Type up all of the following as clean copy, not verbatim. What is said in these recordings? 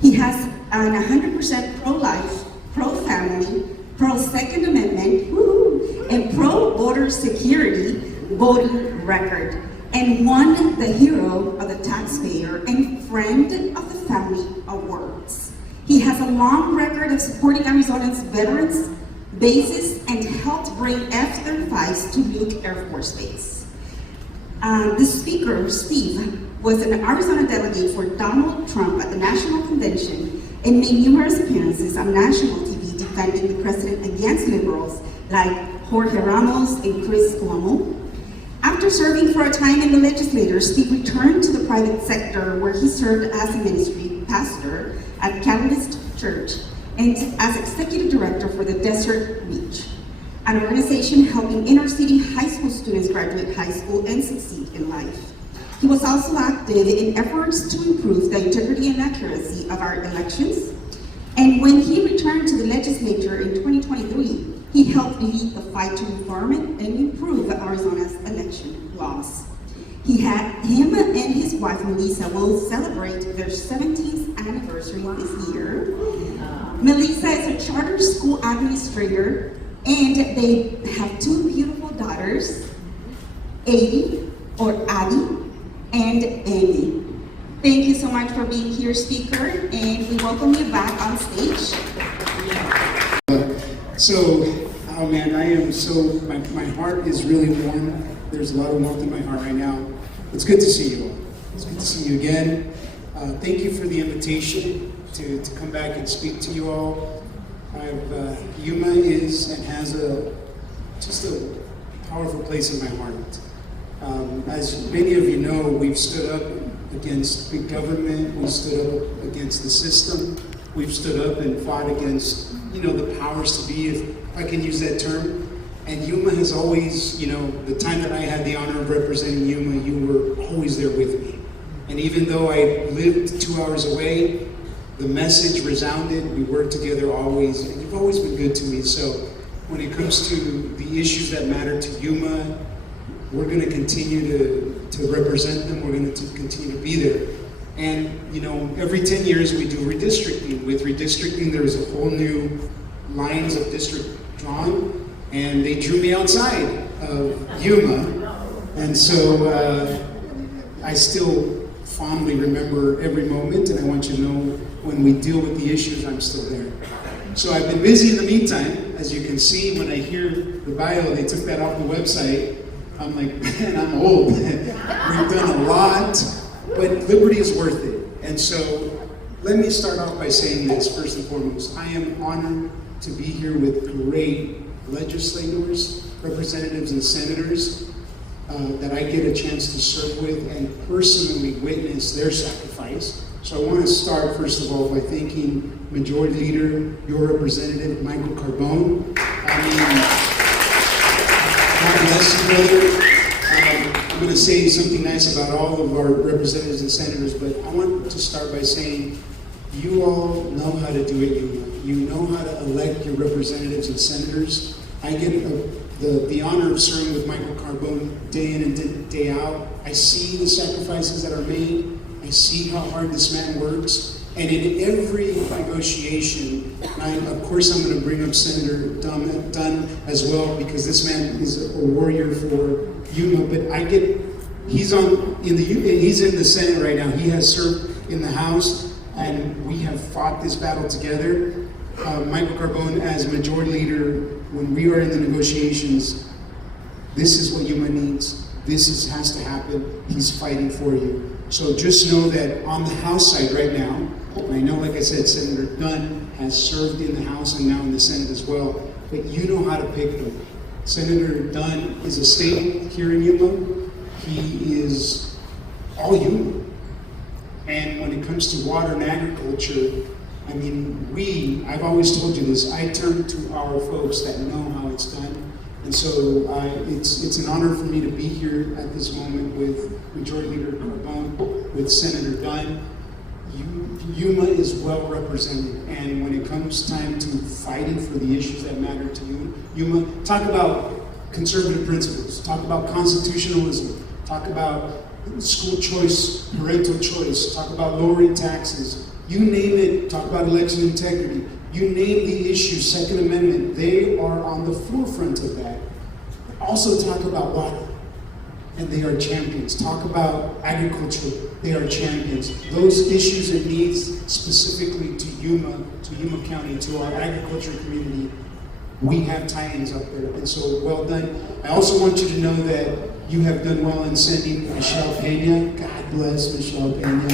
He has an 100% pro-life, pro-family, pro-Second Amendment, and pro-border security voting record, and won the Hero of the Taxpayer and Friend of the Family awards. He has a long record of supporting Arizona's veterans, bases, and helped bring F-35s to Luke Air Force Base. The speaker, Steve, was an Arizona delegate for Donald Trump at the National Convention and made numerous appearances on national TV defending the president against liberals like Jorge Ramos and Chris Cuomo. After serving for a time in the legislature, Steve returned to the private sector where he served as a ministry pastor at Catalyst Church and as executive director for the Desert Reach, an organization helping inner-city high school students graduate high school and succeed in life. He was also active in efforts to improve the integrity and accuracy of our elections. And when he returned to the legislature in 2023, he helped lead the fight to reform and improve Arizona's election laws. Him and his wife, Melissa, will celebrate their 17th anniversary this year. Melissa is a charter school administrator, and they have two beautiful daughters, Adi, and Amy. Thank you so much for being here, speaker, and we welcome you back on stage. Oh man, I am so, my heart is really warm. There's a lot of warmth in my heart right now. It's good to see you all. It's good to see you again. Thank you for the invitation to come back and speak to you all. Yuma is and has just a powerful place in my heart. As many of you know, we've stood up against big government, we stood up against the system, we've stood up and fought against, the powers to be, if I can use that term. And Yuma has always, the time that I had the honor of representing Yuma, you were always there with me. And even though I lived 2 hours away, the message resounded, we worked together always, and you've always been good to me. So when it comes to the issues that matter to Yuma, we're going to continue to represent them, we're going to continue to be there. And, every 10 years we do redistricting. With redistricting, there's a whole new lines of district drawn, and they drew me outside of Yuma. And so I still fondly remember every moment, and I want you to know when we deal with the issues, I'm still there. So I've been busy in the meantime. As you can see, when I hear the bio, they took that off the website. I'm like, man, I'm old. We've done a lot, but liberty is worth it. And so let me start off by saying this, first and foremost. I am honored to be here with great legislators, representatives, and senators that I get a chance to serve with and personally witness their sacrifice. So I want to start, first of all, by thanking Majority Leader, your representative, Michael Carbone. God bless you, brother. I'm going to say something nice about all of our representatives and senators, but I want to start by saying you all know how to do it. You know how to elect your representatives and senators. I get the honor of serving with Michael Carbone day in and day out. I see the sacrifices that are made. I see how hard this man works. And in every negotiation, of course I'm going to bring up Senator Dunn as well, because this man is a warrior for Yuma. But he's in the Senate right now. He has served in the House, and we have fought this battle together. Michael Carbone, as Majority Leader, when we are in the negotiations, this is what Yuma needs. This has to happen. He's fighting for you. So just know that on the House side right now, and I know, like I said, Senator Dunn has served in the House and now in the Senate as well, but you know how to pick them. Senator Dunn is a state here in Yuma. He is all Yuma. And when it comes to water and agriculture, I've always told you this, I turn to our folks that know how it's done. And so it's an honor for me to be here at this moment with Majority Leader Carbone, with Senator Dunn. Yuma is well represented, and when it comes time to fighting for the issues that matter to Yuma, talk about conservative principles, talk about constitutionalism, talk about school choice, parental choice, talk about lowering taxes. You name it, talk about election integrity. You name the issue, Second Amendment, they are on the forefront of that. Also talk about water, and they are champions. Talk about agriculture, they are champions. Those issues and needs specifically to Yuma County, to our agriculture community, we have tie-ins up there, and so well done. I also want you to know that you have done well in sending Michelle Pena. God bless Michelle Pena.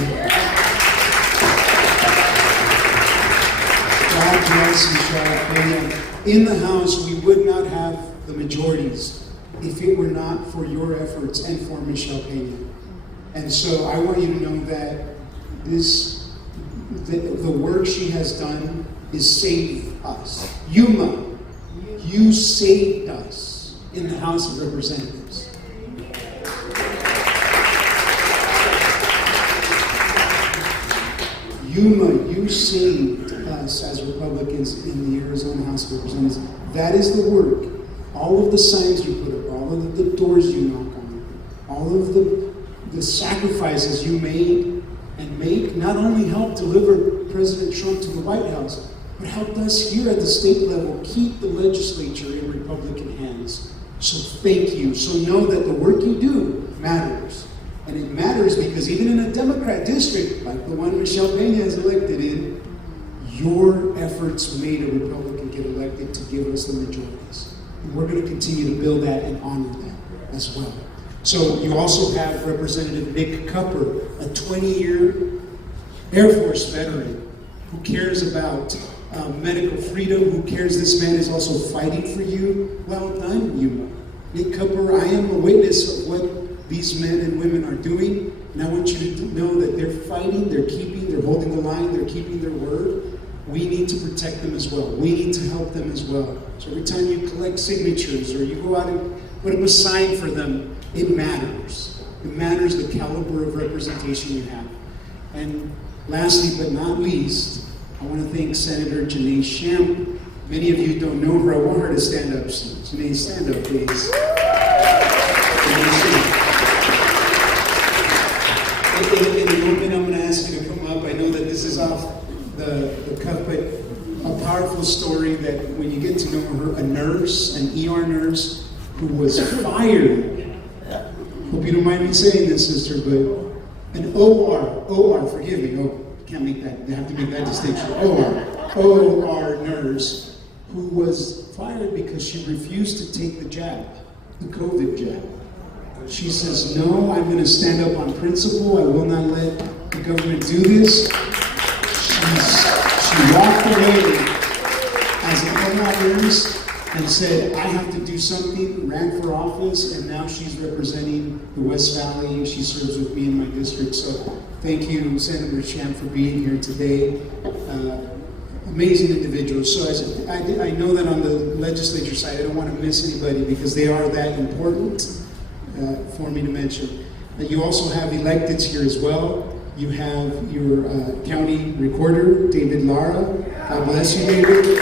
God bless Michelle Pena. In the House, we would not have the majorities if it were not for your efforts and for Michelle Pena. And so I want you to know that the work she has done is save us. Yuma, you saved us in the House of Representatives. Yuma, you saved us as Republicans in the Arizona House of Representatives. That is the work. All of the signs you put up, all of the doors you knock on, all of the sacrifices you made and make, not only helped deliver President Trump to the White House, but helped us here at the state level keep the legislature in Republican hands. So thank you. So know that the work you do matters. And it matters because even in a Democrat district, like the one Michelle Pena is elected in, your efforts made a Republican get elected to give us the majorities. And we're going to continue to build that and honor that as well. So you also have Representative Nick Cupper, a 20-year Air Force veteran who cares about medical freedom, who cares this man is also fighting for you. Well done, Yuma. Nick Cupper, I am a witness of what these men and women are doing, and I want you to know that they're fighting, they're holding the line, they're keeping their word. We need to protect them as well. We need to help them as well. So every time you collect signatures or you go out and put up a sign for them, it matters. It matters the caliber of representation you have. And lastly but not least, I want to thank Senator Janae Shamp. Many of you don't know her. I want her to stand up. Janae, stand up, please. In a moment, I'm going to ask you to come up. I know that this is off the cuff, but a powerful story that when you get to know her, a nurse, an ER nurse, who was fired. Hope you don't mind me saying this, sister, but an OR, forgive me, can't make that, they have to make that distinction. OR nurse who was fired because she refused to take the jab, the COVID jab. She says, no, I'm going to stand up on principle. I will not let the government do this. She walked away as an OR nurse and said, I have to do something, ran for office, and now she's representing the West Valley. She serves with me in my district. So thank you, Senator Shamp, for being here today. Amazing individual. So I know that on the legislature side, I don't want to miss anybody because they are that important for me to mention. You also have electeds here as well. You have your county recorder, David Lara. God bless you, David.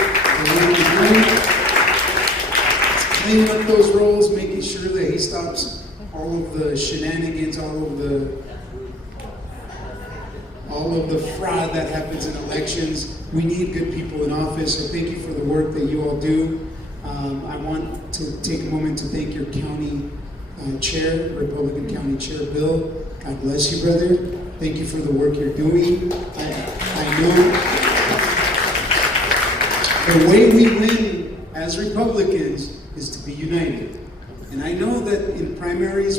Cleaning up those roles, making sure that he stops all of the shenanigans, all of the fraud that happens in elections. We need good people in office, so thank you for the work that you all do. I want to take a moment to thank your county chair, Republican County Chair Bill. God bless you, brother. Thank you for the work you're doing. I know the way we win as Republicans is to be united. And I know that in primaries,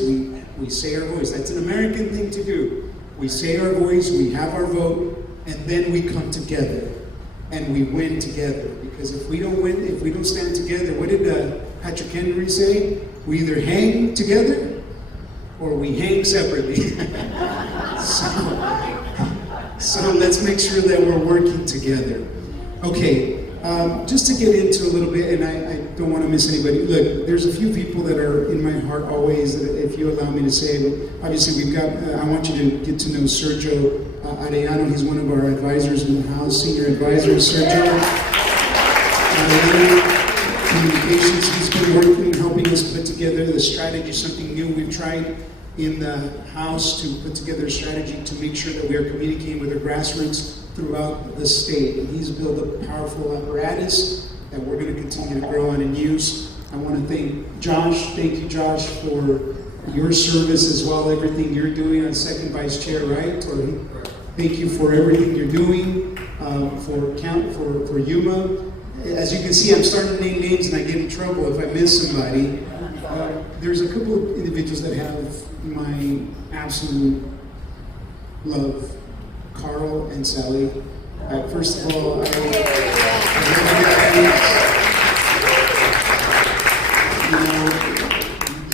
we say our voice. That's an American thing to do. We say our voice, we have our vote, and then we come together and we win together. Because if we don't win, if we don't stand together, what did Patrick Henry say? We either hang together or we hang separately. so let's make sure that we're working together. Okay. Just to get into a little bit, and I don't want to miss anybody. Look, there's a few people that are in my heart always, if you allow me to say. Obviously, we've got, I want you to get to know Sergio Arellano. He's one of our advisors in the House, senior advisor. Sergio Arellano, communications. He's been working, helping us put together the strategy, something new we've tried in the House to put together a strategy to make sure that we are communicating with the grassroots throughout the state. And he's built a powerful apparatus that we're going to continue to grow on and use. I want to thank Josh. Thank you, Josh, for your service as well, everything you're doing as second vice chair, right? Thank you for everything you're doing for Yuma. As you can see, I'm starting to name names and I get in trouble if I miss somebody. There's a couple of individuals that have my absolute love, Carl and Sally. First of all, I love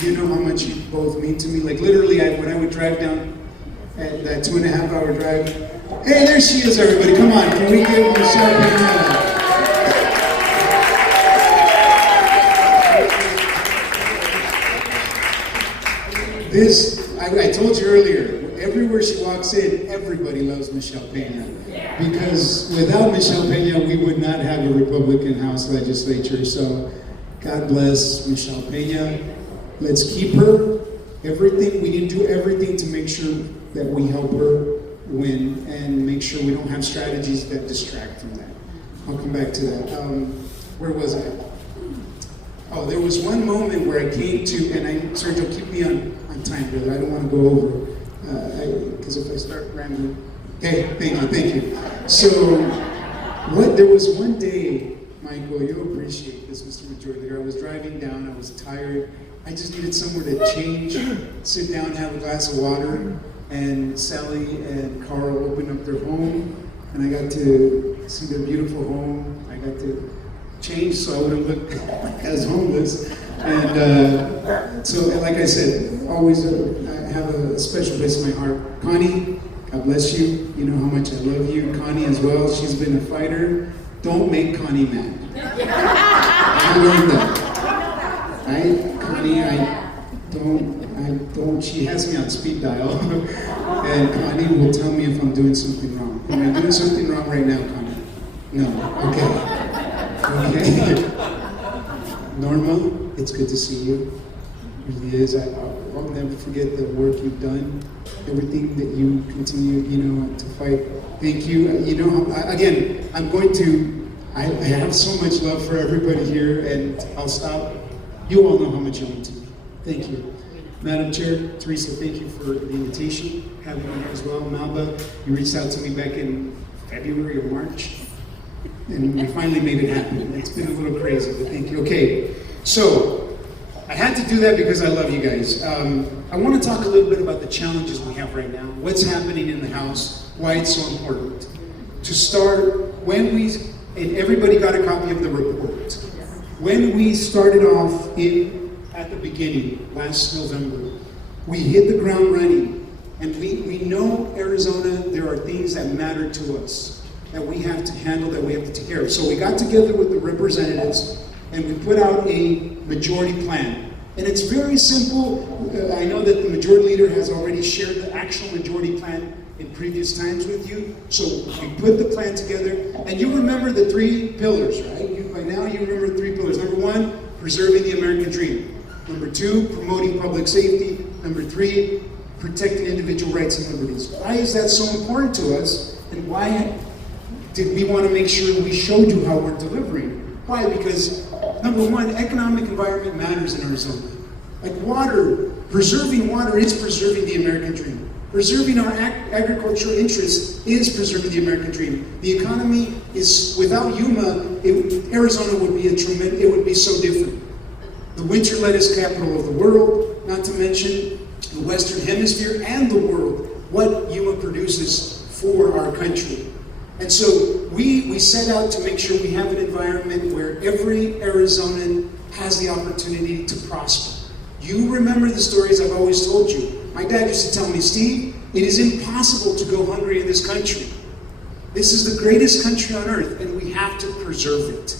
you know how much you both mean to me. Like literally, when I would drive down at that 2.5-hour drive, hey, there she is, everybody. Come on, can we give Michelle Pena? I told you earlier, everywhere she walks in, everybody loves Michelle Pena. Because without Michelle Pena, we would not have a Republican House legislature. So God bless Michelle Pena. Let's keep her. We need to do everything to make sure that we help her win and make sure we don't have strategies that distract from that. I'll come back to that. Where was I? Oh, there was one moment where I came to, and Sergio, keep me on time, brother. I don't want to go over, because if I start rambling. Okay, thank you. So, there was one day, Michael, you'll appreciate this, Mr. Majority Leader. I was driving down, I was tired. I just needed somewhere to change, sit down, have a glass of water, and Sally and Carl opened up their home, and I got to see their beautiful home. I got to change so I wouldn't look as homeless. And so, like I said, always I have a special place in my heart. Connie, God bless you. You know how much I love you. Connie as well. She's been a fighter. Don't make Connie mad. I learned that. Connie, I don't. She has me on speed dial, and Connie will tell me if I'm doing something wrong. Am I doing something wrong right now, Connie? No. Okay. Norma, it's good to see you. It really is. I'll never forget the work you've done, everything that you continue, to fight. Thank you. Again, I have so much love for everybody here, and I'll stop. You all know how much you mean to me. Thank you. Madam Chair, Teresa, thank you for the invitation. Having you here as well. Malba, you reached out to me back in February or March. And we finally made it happen. It's been a little crazy, but thank you. Okay, so I had to do that because I love you guys. I want to talk a little bit about the challenges we have right now, what's happening in the House, why it's so important. To start, and everybody got a copy of the report. When we started off at the beginning, last November, we hit the ground running, and we know Arizona, there are things that matter to us, that we have to handle, that we have to take care of. So we got together with the representatives and we put out a majority plan. And it's very simple. I know that the majority leader has already shared the actual majority plan in previous times with you. So we put the plan together, and you remember the 3 pillars, right? By now you remember the 3 pillars. Number 1, preserving the American dream. Number 2, promoting public safety. Number 3, protecting individual rights and liberties. Why is that so important to us? And why did we want to make sure we showed you how we're delivering? Why? Because, number 1, economic environment matters in Arizona. Like water, preserving water is preserving the American dream. Preserving our agricultural interests is preserving the American dream. The economy is, without Yuma, Arizona would be it would be so different. The winter lettuce capital of the world, not to mention the Western Hemisphere and the world, what Yuma produces for our country. And so we set out to make sure we have an environment where every Arizonan has the opportunity to prosper. You remember the stories I've always told you. My dad used to tell me, Steve, it is impossible to go hungry in this country. This is the greatest country on earth, and we have to preserve it.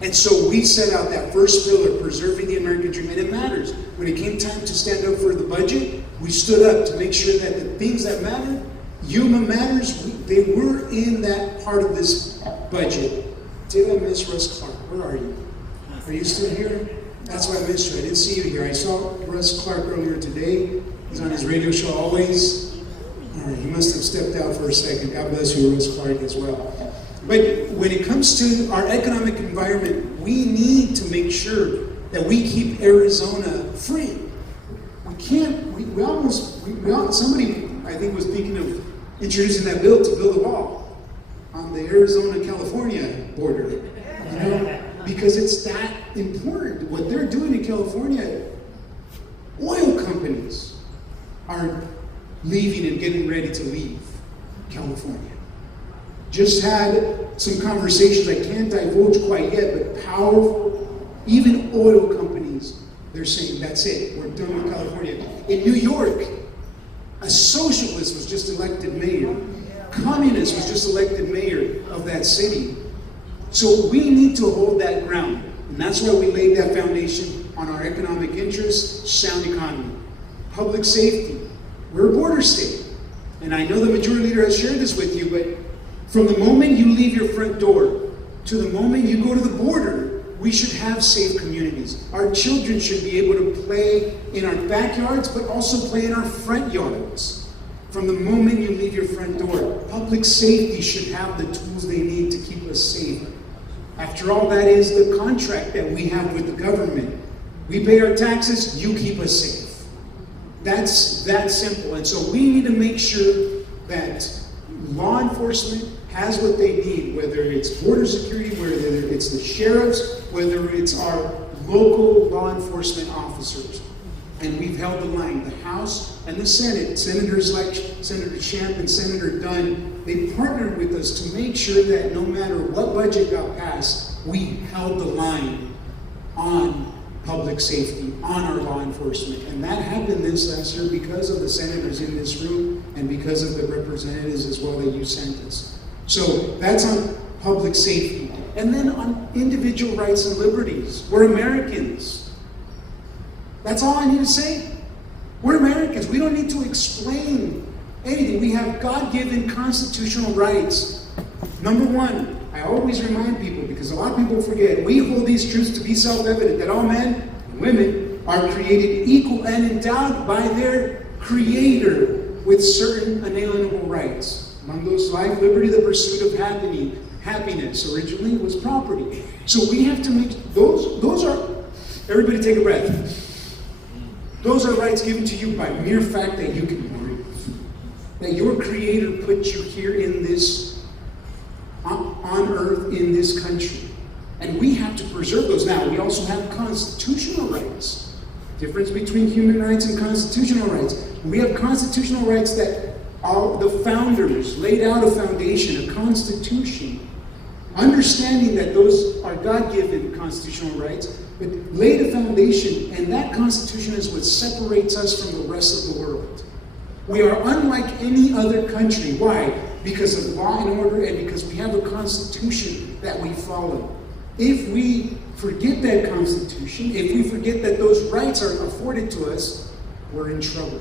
And so we set out that first pillar, preserving the American dream, and it matters. When it came time to stand up for the budget, we stood up to make sure that the things that matter, Yuma matters, they were in that part of this budget. Did I miss Russ Clark? Where are you? Are you still here? That's why I missed you. I didn't see you here. I saw Russ Clark earlier today. He's on his radio show always. All right, he must have stepped out for a second. God bless you, Rose Clark, as well. But when it comes to our economic environment, we need to make sure that we keep Arizona free. We can't, somebody, I think, was thinking of introducing that bill to build a wall on the Arizona-California border, you know, because it's that important. What they're doing in California, oil companies are leaving and getting ready to leave California. Just had some conversations, I can't divulge quite yet, but powerful, even oil companies, they're saying, that's it, we're done with California. In New York, a socialist was just elected mayor. Communist was just elected mayor of that city. So we need to hold that ground. And that's why we laid that foundation on our economic interests, sound economy. Public safety. We're a border state. And I know the majority leader has shared this with you, but from the moment you leave your front door to the moment you go to the border, we should have safe communities. Our children should be able to play in our backyards, but also play in our front yards. From the moment you leave your front door, public safety should have the tools they need to keep us safe. After all, that is the contract that we have with the government. We pay our taxes, you keep us safe. That's that simple. And so we need to make sure that law enforcement has what they need, whether it's border security, whether it's the sheriffs, whether it's our local law enforcement officers. And we've held the line. The House and the Senate, senators like Senator Champ and Senator Dunn, they partnered with us to make sure that no matter what budget got passed, we held the line on public safety, on our law enforcement. And that happened this last year because of the senators in this room and because of the representatives as well that you sent us. So that's on public safety. And then on individual rights and liberties. We're Americans. That's all I need to say. We're Americans. We don't need to explain anything. We have God-given constitutional rights. Number one, I always remind people, because a lot of people forget, we hold these truths to be self-evident, that all men and women are created equal and endowed by their Creator with certain inalienable rights. Among those, life, liberty, the pursuit of happiness. Originally was property. So we have to make, those are, everybody take a breath. Those are rights given to you by mere fact that you can breathe. That your Creator put you here in this, on earth, in this country. And we have to preserve those. Now, we also have constitutional rights. Difference between human rights and constitutional rights. We have constitutional rights that all the founders laid out a foundation, a constitution, understanding that those are God-given constitutional rights, but laid a foundation, and that constitution is what separates us from the rest of the world. We are unlike any other country. Why? Because of law and order, and because we have a constitution that we follow. If we forget that constitution, if we forget that those rights are afforded to us, we're in trouble.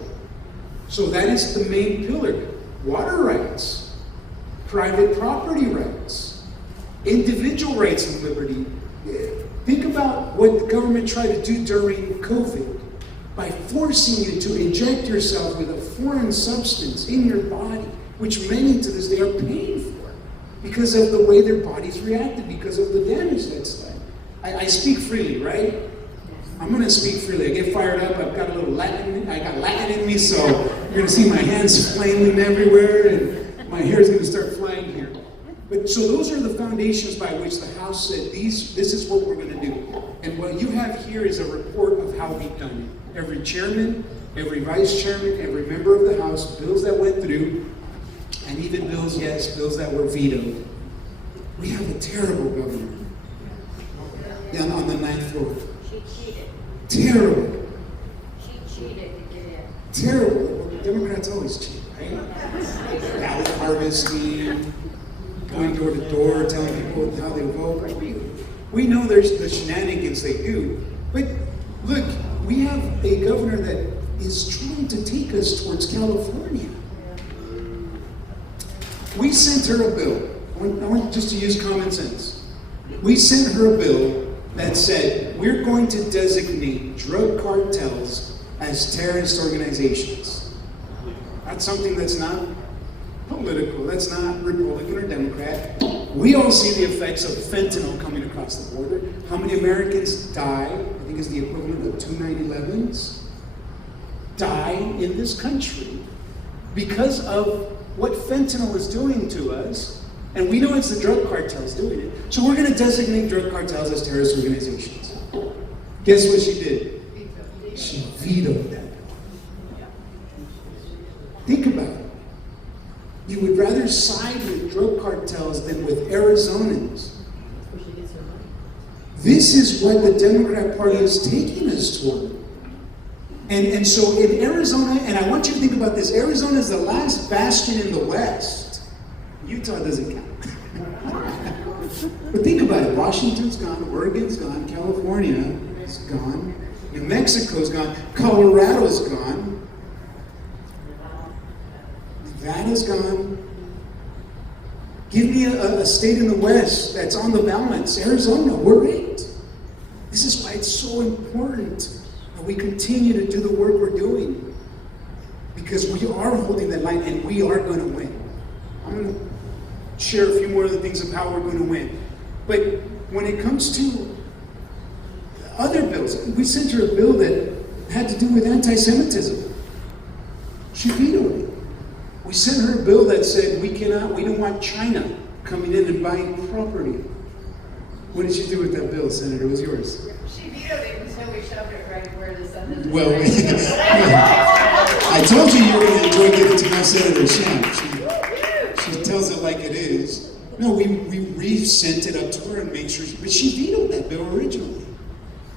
So that is the main pillar. Water rights, private property rights, individual rights and liberty. Think about what the government tried to do during COVID by forcing you to inject yourself with a foreign substance in your body, which many to this day are paying for because of the way their bodies reacted, because of the damage that's done. I speak freely, right? I'm going to speak freely. I get fired up. I've got a little Latin. I got Latin in me, so you're going to see my hands flailing everywhere, and my hair is going to start flying here. But so those are the foundations by which the House said this is what we're going to do. And what you have here is a report of how we've done it. Every chairman, every vice chairman, every member of the House, bills that went through, and even bills that were vetoed. We have a terrible governor down on the 9th floor. She cheated. Terrible. She cheated to get in. Terrible. Well, the Democrats always cheat, right? Ballot harvesting, going door to door, telling people how they vote. We know there's the shenanigans they do. But look, we have a governor that is trying to take us towards California. We sent her a bill. I want just to use common sense. We sent her a bill that said we're going to designate drug cartels as terrorist organizations. That's something that's not political. That's not Republican or Democrat. We all see the effects of fentanyl coming across the border. How many Americans die, I think it's the equivalent of 2 9/11s, die in this country because of what fentanyl is doing to us. And we know it's the drug cartels doing it. So we're going to designate drug cartels as terrorist organizations. Guess what she did? She vetoed that. Think about it. You would rather side with drug cartels than with Arizonans. This is what the Democrat Party is taking us toward. And so in Arizona, and I want you to think about this, Arizona is the last bastion in the West. Utah doesn't count. But think about it. Washington's gone, Oregon's gone, California is gone, New Mexico's gone, Colorado's gone, Nevada's gone. Give me a state in the West that's on the balance. Arizona, we're it. This is why it's so important that we continue to do the work we're doing. Because we are holding that line and we are going to win. I'm going to share a few more of the things of how we're going to win. But when it comes to other bills, we sent her a bill that had to do with anti-Semitism. She vetoed it. We sent her a bill that said we don't want China coming in and buying property. What did you do with that bill, Senator? It was yours. She vetoed it until we shoved it right where the sun is. Well, I told you were going to enjoy getting to know Senator Shan. She tells it like it is. No, we re-sent it up to her and made sure, but she vetoed that bill originally.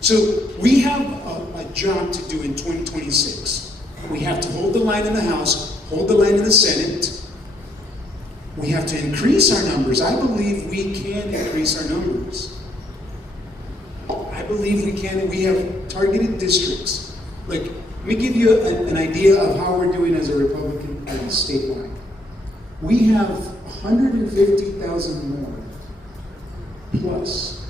So we have a job to do in 2026. We have to hold the line in the House, hold the line in the Senate. We have to increase our numbers. I believe we can increase our numbers. I believe we can. We have targeted districts. Like, let me give you an idea of how we're doing as a Republican Party statewide. We have 150,000 more plus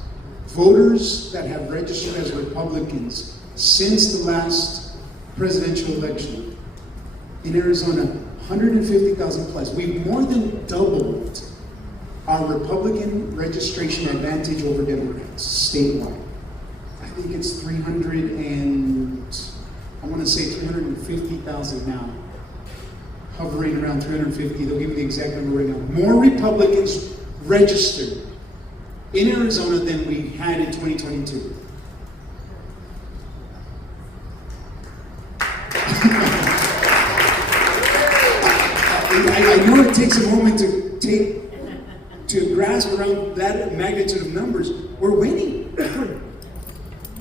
voters that have registered as Republicans since the last presidential election. In Arizona, 150,000 plus. We've more than doubled our Republican registration advantage over Democrats statewide. I think it's 350,000 now. Hovering around 350, they'll give me the exact number right now. More Republicans registered in Arizona than we had in 2022. I know it takes a moment to grasp around that magnitude of numbers. We're winning.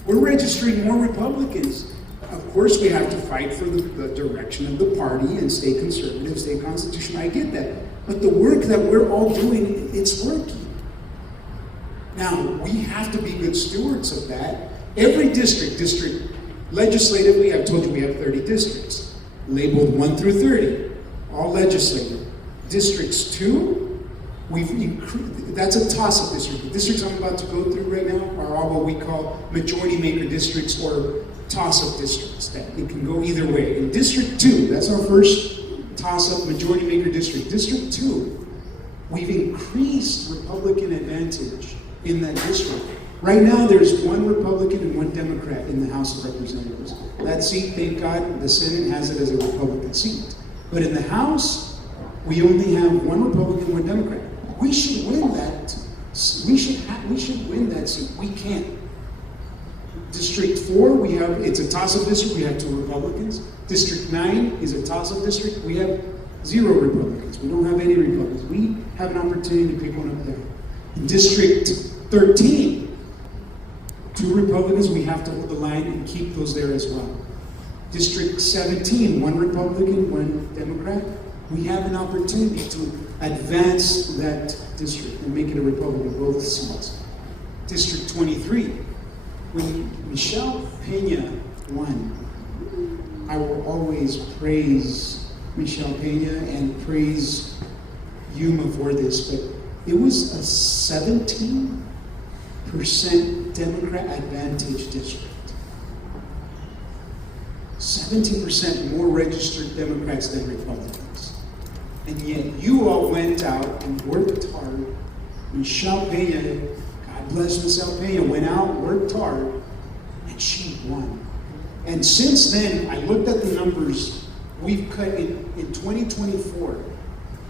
We're registering more Republicans. Of course, we have to fight for the direction of the party and stay conservative, stay constitutional. I get that. But the work that we're all doing, it's working. Now, we have to be good stewards of that. Every district legislatively, I've told you we have 30 districts, labeled 1 through 30, all legislative. Districts 2, that's a toss-up district. The districts I'm about to go through right now are all what we call majority maker districts or toss-up districts, that it can go either way. In District 2, that's our first toss-up majority maker district. District 2, we've increased Republican advantage in that district. Right now, there's 1 Republican and 1 Democrat in the House of Representatives. That seat, thank God, the Senate has it as a Republican seat. But in the House, we only have 1 Republican, 1 Democrat. We should win that. We should win that seat. We can't. District 4, it's a toss-up district, we have 2 Republicans. District 9 is a toss-up district, we have 0 Republicans. We don't have any Republicans. We have an opportunity to pick one up there. In District 13, 2 Republicans, we have to hold the line and keep those there as well. District 17, 1 Republican, 1 Democrat. We have an opportunity to advance that district and make it a Republican, both seats. District 23, when Michelle Pena won, I will always praise Michelle Pena and praise Yuma for this, but it was a 17% Democrat advantage district. 17% more registered Democrats than Republicans. And yet you all went out and worked hard. Michelle Pena, God bless Michelle Pena, went out, worked hard, and she won. And since then, I looked at the numbers. We've cut in 2024,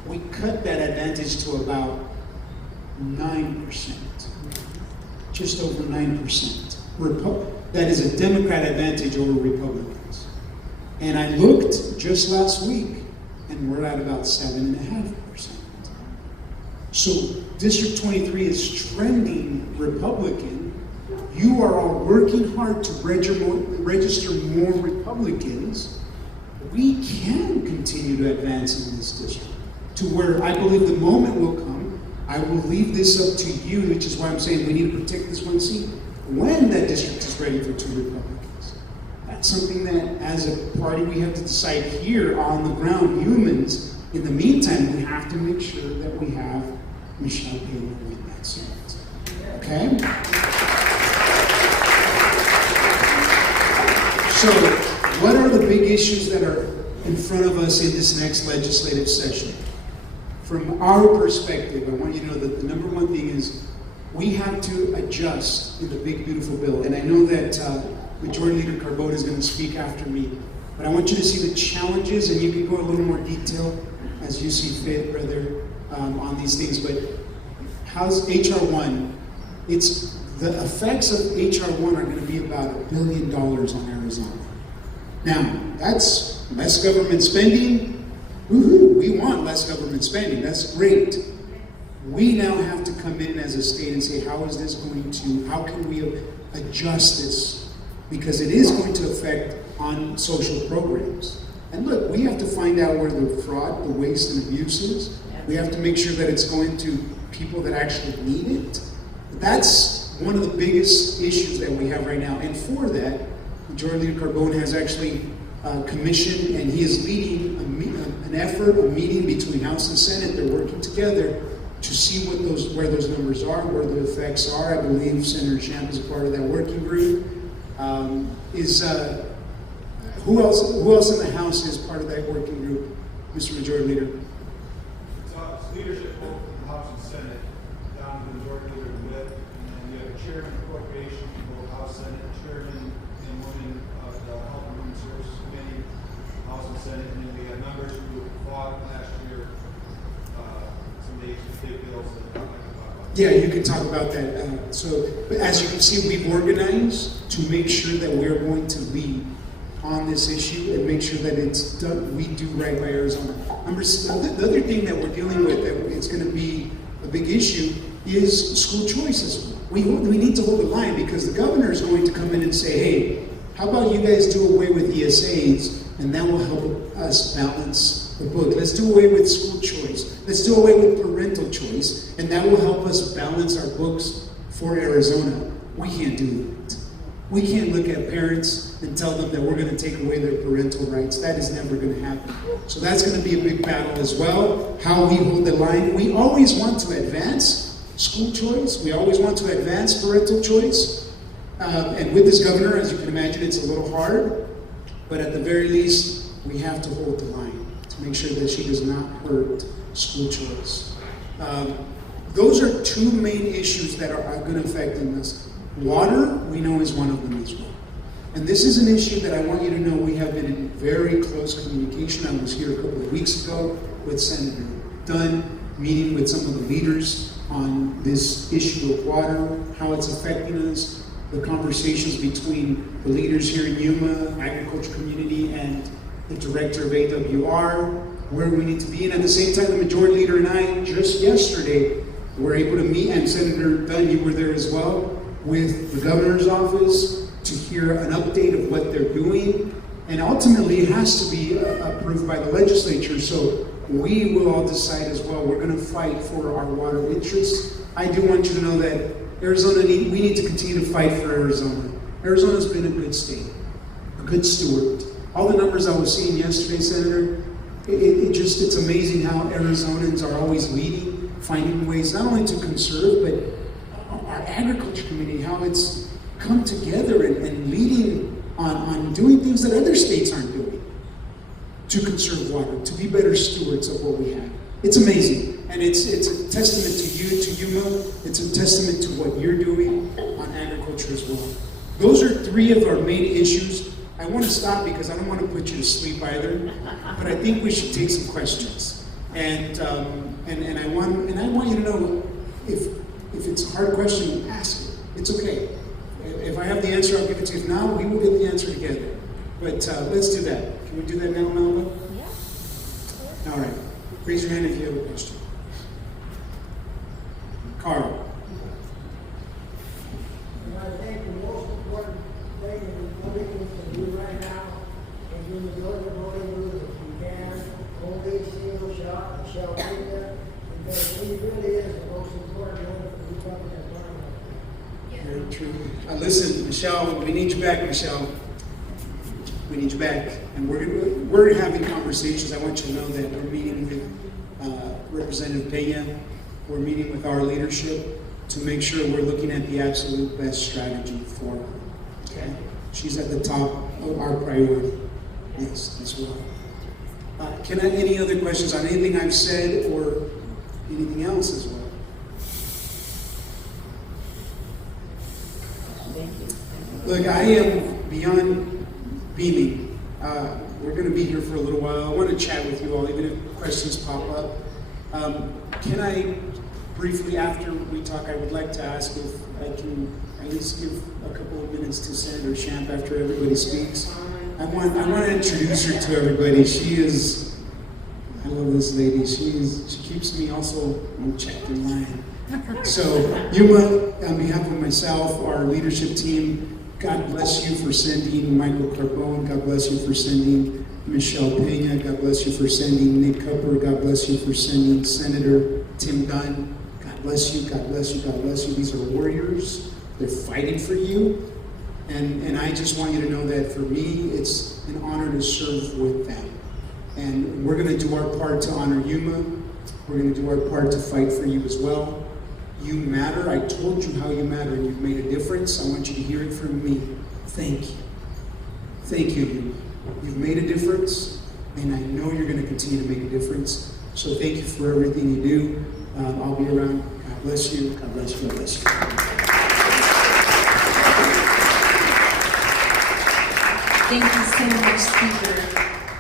we cut that advantage to about 9%. Just over 9%. That is a Democrat advantage over Republicans. And I looked just last week, and we're at about 7.5%. So District 23 is trending Republican. You are all working hard to register more Republicans. We can continue to advance in this district to where I believe the moment will come. I will leave this up to you, which is why I'm saying we need to protect this one seat when that district is ready for 2 Republicans. That's something that, as a party, we have to decide here on the ground, humans. In the meantime, we have to make sure that we have Michelle Pena win that seat. Okay? So, what are the big issues that are in front of us in this next legislative session? From our perspective, I want you to know that the number one thing is we have to adjust in the big, beautiful bill. And I know that Majority Leader Carbone is going to speak after me. But I want you to see the challenges, and you can go a little more detail as you see fit, brother, on these things. But how's HR 1? The effects of HR 1 are going to be about $1 billion on Arizona. Now, that's less government spending. Woohoo, we want less government spending. That's great. We now have to come in as a state and say, how can we adjust this? Because it is going to affect on social programs. And look, we have to find out where the fraud, the waste, and abuse is. We have to make sure that it's going to people that actually need it. That's one of the biggest issues that we have right now. And for that, Majority Leader Carbone has actually commissioned, and he is leading an effort, a meeting between House and Senate. They're working together to see where those numbers are, where the effects are. I believe Senator Champ is a part of that working group. Who else in the House is part of that working group, Mr. Majority Leader? It's leadership both in the House and Senate, down to the Majority Leader with, and you have a chairman of appropriations in both House, Senate, chairman and women of the Health and Human Services Committee, House and Senate, and then we have members who fought last year some of these big bills that I'm talking about. Yeah, you can talk about that. So, as you can see, we've organized to make sure that we're going to lead on this issue and make sure that it's done. We do right by Arizona. The other thing that we're dealing with that it's going to be a big issue is school choices. We need to hold the line because the governor is going to come in and say, hey, how about you guys do away with ESAs, and that will help us balance the book. Let's do away with school choice. Let's do away with parental choice, and that will help us balance our books for Arizona. We can't do that. We can't look at parents and tell them that we're going to take away their parental rights. That is never going to happen. So that's going to be a big battle as well, how we hold the line. We always want to advance school choice. We always want to advance parental choice. And with this governor, as you can imagine, it's a little hard. But at the very least, we have to hold the line to make sure that she does not hurt school choice. Those are two main issues that are going to affect us. Water, we know, is one of them as well. And this is an issue that I want you to know we have been in very close communication. I was here a couple of weeks ago with Senator Dunn, meeting with some of the leaders on this issue of water, how it's affecting us, the conversations between the leaders here in Yuma, agriculture community, and the director of AWR, where we need to be. And at the same time, the majority leader and I, just yesterday, were able to meet, and Senator Dunn, you were there as well, with the governor's office to hear an update of what they're doing. And ultimately, it has to be approved by the legislature. So we will all decide as well. We're going to fight for our water interests. I do want you to know that Arizona, we need to continue to fight for Arizona. Arizona's been a good state, a good steward. All the numbers I was seeing yesterday, Senator, it's amazing how Arizonans are always leading, finding ways not only to conserve, but our agriculture community, how it's come together and leading on doing things that other states aren't doing to conserve water, to be better stewards of what we have. It's amazing, and it's a testament to you, to Yuma. It's a testament to what you're doing on agriculture as well. Those are three of our main issues. I want to stop because I don't want to put you to sleep either, but I think we should take some questions. And I want you to know if it's a hard question, ask it. It's okay. If I have the answer, I'll give it to you. If not, we will get the answer together. But let's do that. Can we do that now, Melba? Yeah. All right. Raise your hand if you have a question. Carl. I think the most important thing that Republicans can do right now is in the Georgia voting booth, if you can, only single shot, Michelle Pena, because he really is the most important one for the Republican Party. Very true. Listen, Michelle, we need you back, Michelle. We need you back. And we're having conversations. I want you to know that we're meeting with Representative Pena. We're meeting with our leadership to make sure we're looking at the absolute best strategy for her. Okay? She's at the top of our priority. Yes, as well. Any other questions on anything I've said or anything else as well? Look, I am beyond beaming. We're going to be here for a little while. I want to chat with you all, even if questions pop up. Can I briefly, after we talk, I would like to ask if I can at least give a couple of minutes to Senator Champ after everybody speaks. I want to introduce her to everybody. She is, I love this lady. She keeps me also checked in line. So, Yuma, on behalf of myself, our leadership team, God bless you for sending Michael Carbone. God bless you for sending Michelle Pena. God bless you for sending Nick Cupper. God bless you for sending Senator Tim Gunn. God bless you. God bless you. God bless you. These are warriors. They're fighting for you. And I just want you to know that for me, it's an honor to serve with them. And we're going to do our part to honor Yuma. We're going to do our part to fight for you as well. You matter. I told you how you matter, and you've made a difference. I want you to hear it from me. Thank you. Thank you, Yuma. You've made a difference, and I know you're going to continue to make a difference. So thank you for everything you do. I'll be around. God bless you. God bless you. God bless you. Thank you so much, Speaker.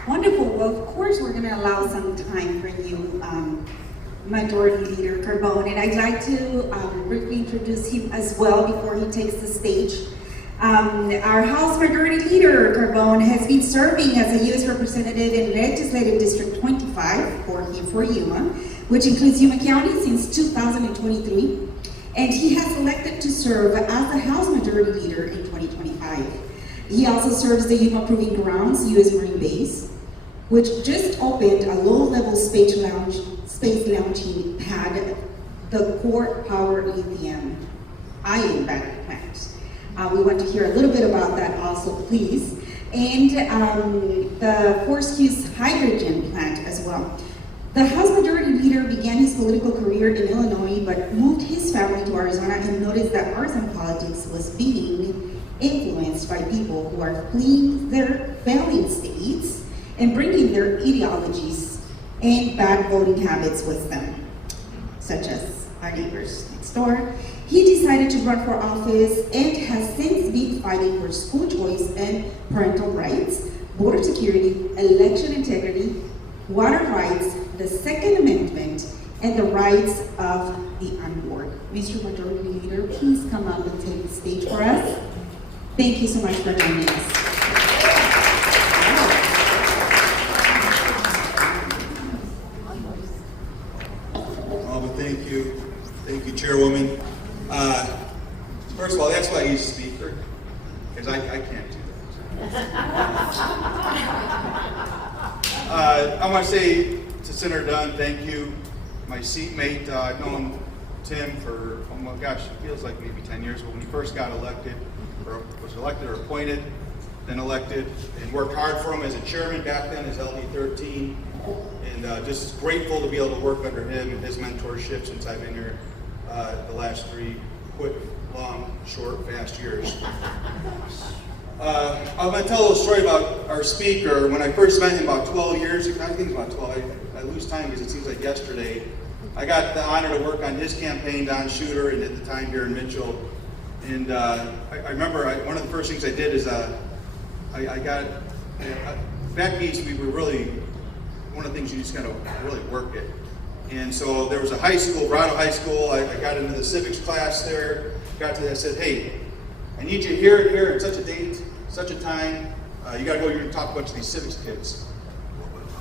Wonderful. Well, of course, we're going to allow some time for you, Majority Leader Carbone, and I'd like to briefly introduce him as well before he takes the stage. Our House Majority Leader Carbone has been serving as a U.S. Representative in Legislative District 25 for Yuma, which includes Yuma County since 2023, and he has elected to serve as the House Majority Leader in 2025. He also serves the Yuma Proving Grounds U.S. Marine Base, which just opened a low-level space launching pad, the Core Power Lithium-ion battery plant. We want to hear a little bit about that also, please. And the Forskew's hydrogen plant as well. The House Majority Leader began his political career in Illinois, but moved his family to Arizona and noticed that Arizona politics was being influenced by people who are fleeing their failing states and bringing their ideologies and bad voting habits with them, such as our neighbors next door. He decided to run for office and has since been fighting for school choice and parental rights, border security, election integrity, water rights, the Second Amendment, and the rights of the unborn. Mr. Majority Leader, please come up and take the stage for us. Thank you so much for joining us. Thank you. Thank you, Chairwoman. First of all, that's why he's Speaker, because I can't do that. I want to say to Senator Dunn, thank you. My seatmate, I've known Tim for, oh my gosh, it feels like maybe 10 years, but when he first got elected, or was elected or appointed, then elected, and worked hard for him as a chairman back then as LD 13. And just grateful to be able to work under him and his mentorship since I've been here the last 3 quick, long, short, fast years. I'm going to tell a little story about our speaker. When I first met him about 12 years ago, I think it's about 12, I lose time because it seems like yesterday. I got the honor to work on his campaign, Don Shooter, and at the time here in Mitchell. And I remember one of the first things I did is I got, back east, we were really, one of the things you just got to really work it. And so there was a high school, Brado High School. I got into the civics class there. I said, hey, I need you here at such a date, such a time. You got to go here and talk to a bunch of these civics kids.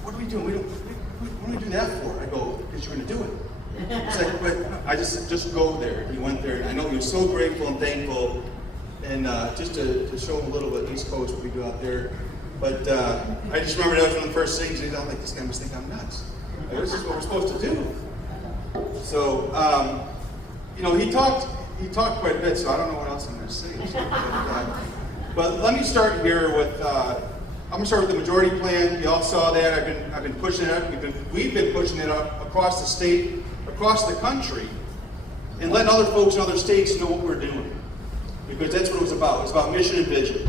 What are we doing? What do we do that for? I go, because you're going to do it. It's like, but I just go there. He went there, and I know he was so grateful and thankful. And just to show him a little bit East Coast what we do out there. But I just remember that was one of the first things. And I'm like, this guy must think I'm nuts. Like, this is what we're supposed to do. So, he talked quite a bit, so I don't know what else I'm going to say. But let me start here with, I'm going to start with the majority plan. You all saw that. I've been pushing it up. We've been pushing it up across the state, across the country, and letting other folks in other states know what we're doing. Because that's what it was about. It was about mission and vision.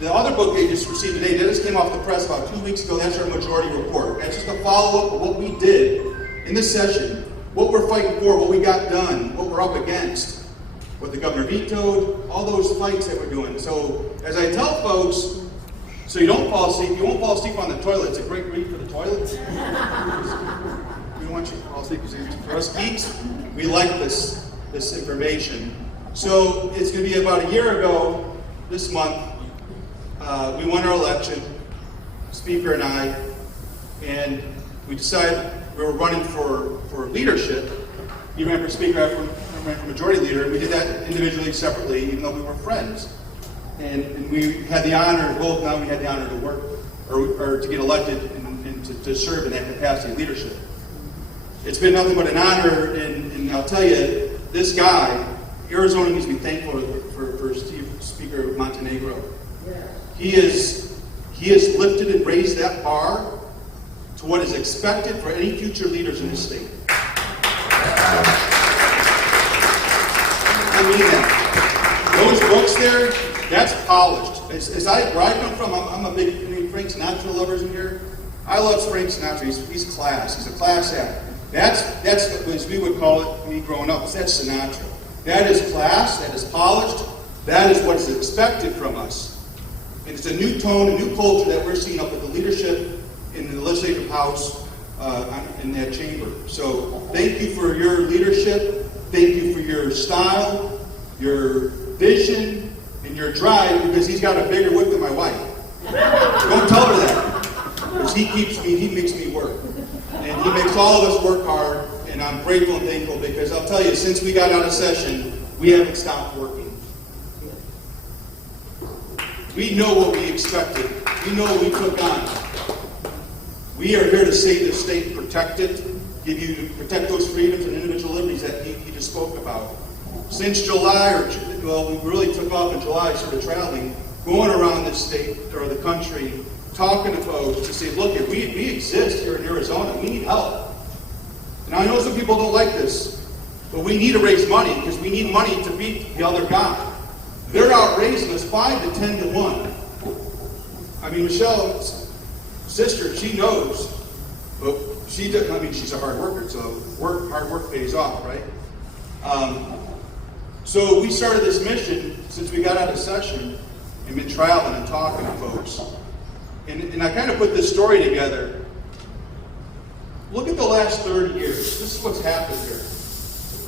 The other book they just received today, that just came off the press about 2 weeks ago. That's our majority report. That's just a follow-up of what we did in this session, what we're fighting for, what we got done, what we're up against, what the governor vetoed, all those fights that we're doing. So as I tell folks, so you don't fall asleep, you won't fall asleep on the toilet. It's a great read for the toilet. We don't want you to fall asleep because for us geeks, we like this information. So it's going to be about a year ago this month. We won our election, Speaker and I, and we decided we were running for leadership. He ran for Speaker, I ran for Majority Leader, and we did that individually, separately, even though we were friends. And we had the honor, both now we had the honor to work, or to get elected and to serve in that capacity of leadership. It's been nothing but an honor, and I'll tell you, this guy, Arizona needs to be thankful for Speaker Montenegro. He has lifted and raised that bar to what is expected for any future leaders in this state. I mean that. Those books there, that's polished. Where I come from, I'm a big Frank Sinatra lovers in here. I love Frank Sinatra. He's class. He's a class act. That's as we would call it, me growing up, that's Sinatra. That is class, that is polished, that is what is expected from us. And it's a new tone, a new culture that we're seeing up with the leadership in the legislative house in that chamber. So thank you for your leadership, thank you for your style, your vision, and your drive, because he's got a bigger whip than my wife. Don't tell her that, because he makes me work. And he makes all of us work hard, and I'm grateful and thankful, because I'll tell you, since we got out of session, we haven't stopped working. We know what we expected. We know what we took on. We are here to save this state, protect it, protect those freedoms and individual liberties that he just spoke about. Since July, we really took off in July, started traveling, going around this state or the country, talking to folks to say, look, we exist here in Arizona. We need help. And I know some people don't like this, but we need to raise money because we need money to beat the other guy. They're outraising us 5 to 10 to 1. I mean, Michelle's sister, she knows, but she's a hard worker, so hard work pays off, right? So we started this mission since we got out of session and been traveling and talking to folks. And I kind of put this story together. Look at the last 30 years. This is what's happened here.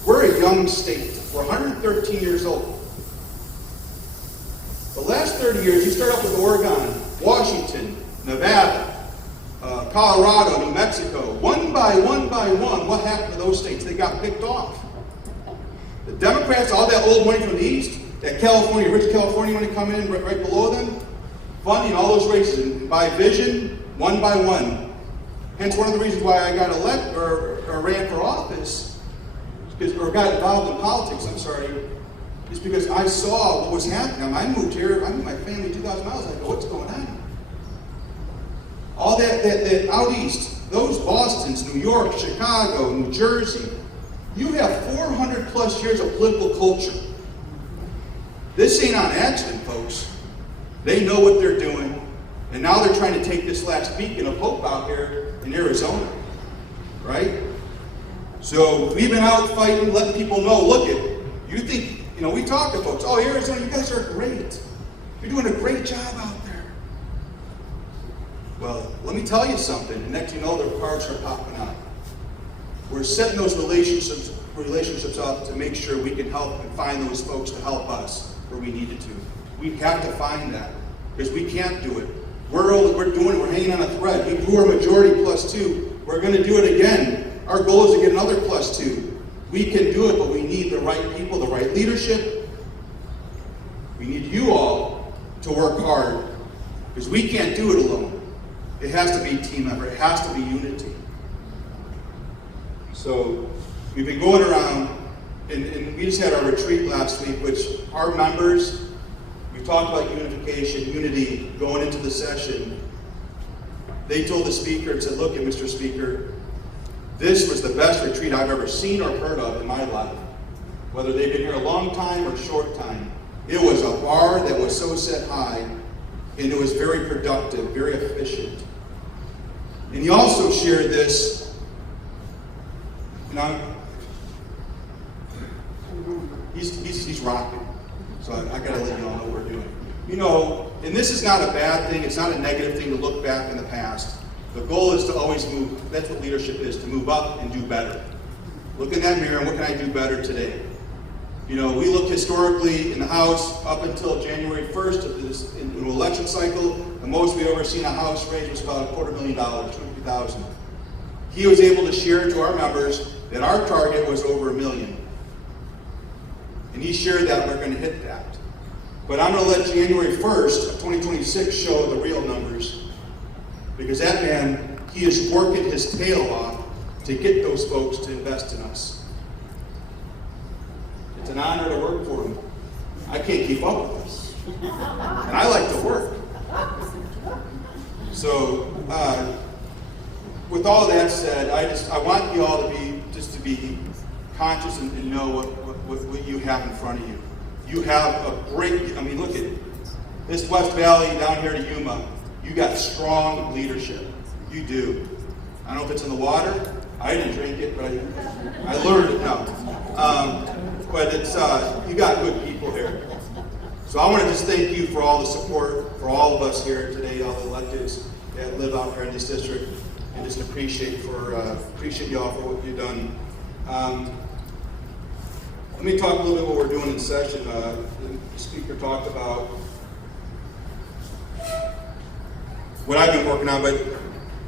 We're a young state. We're 113 years old. The last 30 years, you start off with Oregon, Washington, Nevada, Colorado, New Mexico. One by one, what happened to those states? They got picked off. The Democrats, all that old money from the East, that California, rich California money coming in right below them, funding all those races, and by vision, one by one. Hence, one of the reasons why I got elected or ran for office, or got involved in politics, is because I saw what was happening. I moved here, I moved my family 2,000 miles. I go, what's going on? All that out east, those Bostons, New York, Chicago, New Jersey, you have 400 plus years of political culture. This ain't on accident, folks. They know what they're doing. And now they're trying to take this last beacon of hope out here in Arizona, right? So we've been out fighting, letting people know, look you think, we talk to folks, oh, Arizona, you guys are great. You're doing a great job out there. Well, let me tell you something. And next you know, their cards are popping up. We're setting those relationships up to make sure we can help and find those folks to help us where we needed to. We have to find that because we can't do it. We're doing it. We're hanging on a thread. We grew our majority +2. We're going to do it again. Our goal is to get another +2. We can do it, but we need the right people, the right leadership. We need you all to work hard because we can't do it alone. It has to be team effort. It has to be unity. So we've been going around, and we just had our retreat last week, which our members, we talked about unification, unity, going into the session. They told the speaker and said, look at Mr. Speaker, this was the best retreat I've ever seen or heard of in my life. Whether they've been here a long time or short time. It was a bar that was so set high, and it was very productive, very efficient. And he also shared this, and he's rocking. So I got to let you all know what we're doing. And this is not a bad thing. It's not a negative thing to look back in the past. The goal is to always move. That's what leadership is, to move up and do better. Look in that mirror and what can I do better today? We looked historically in the House up until January 1st of this in an election cycle. The most we ever seen a House raise was about $250,000, $250,000. He was able to share to our members that our target was over $1 million. And he shared that we're going to hit that. But I'm going to let January 1st of 2026 show the real numbers. Because that man, he is working his tail off to get those folks to invest in us. It's an honor to work for him. I can't keep up with this. And I like to work. So, with all that said, I want you all to be conscious and know what you have in front of you. You have a great, look at it. This West Valley down here to Yuma, you got strong leadership. You do. I don't know if it's in the water. I didn't drink it, but I learned it now. But it's you got good people here. So I want to just thank you for all the support for all of us here today, all the electeds that live out here in this district, and just appreciate you all for what you've done. Let me talk a little bit what we're doing in session. The speaker talked about what I've been working on,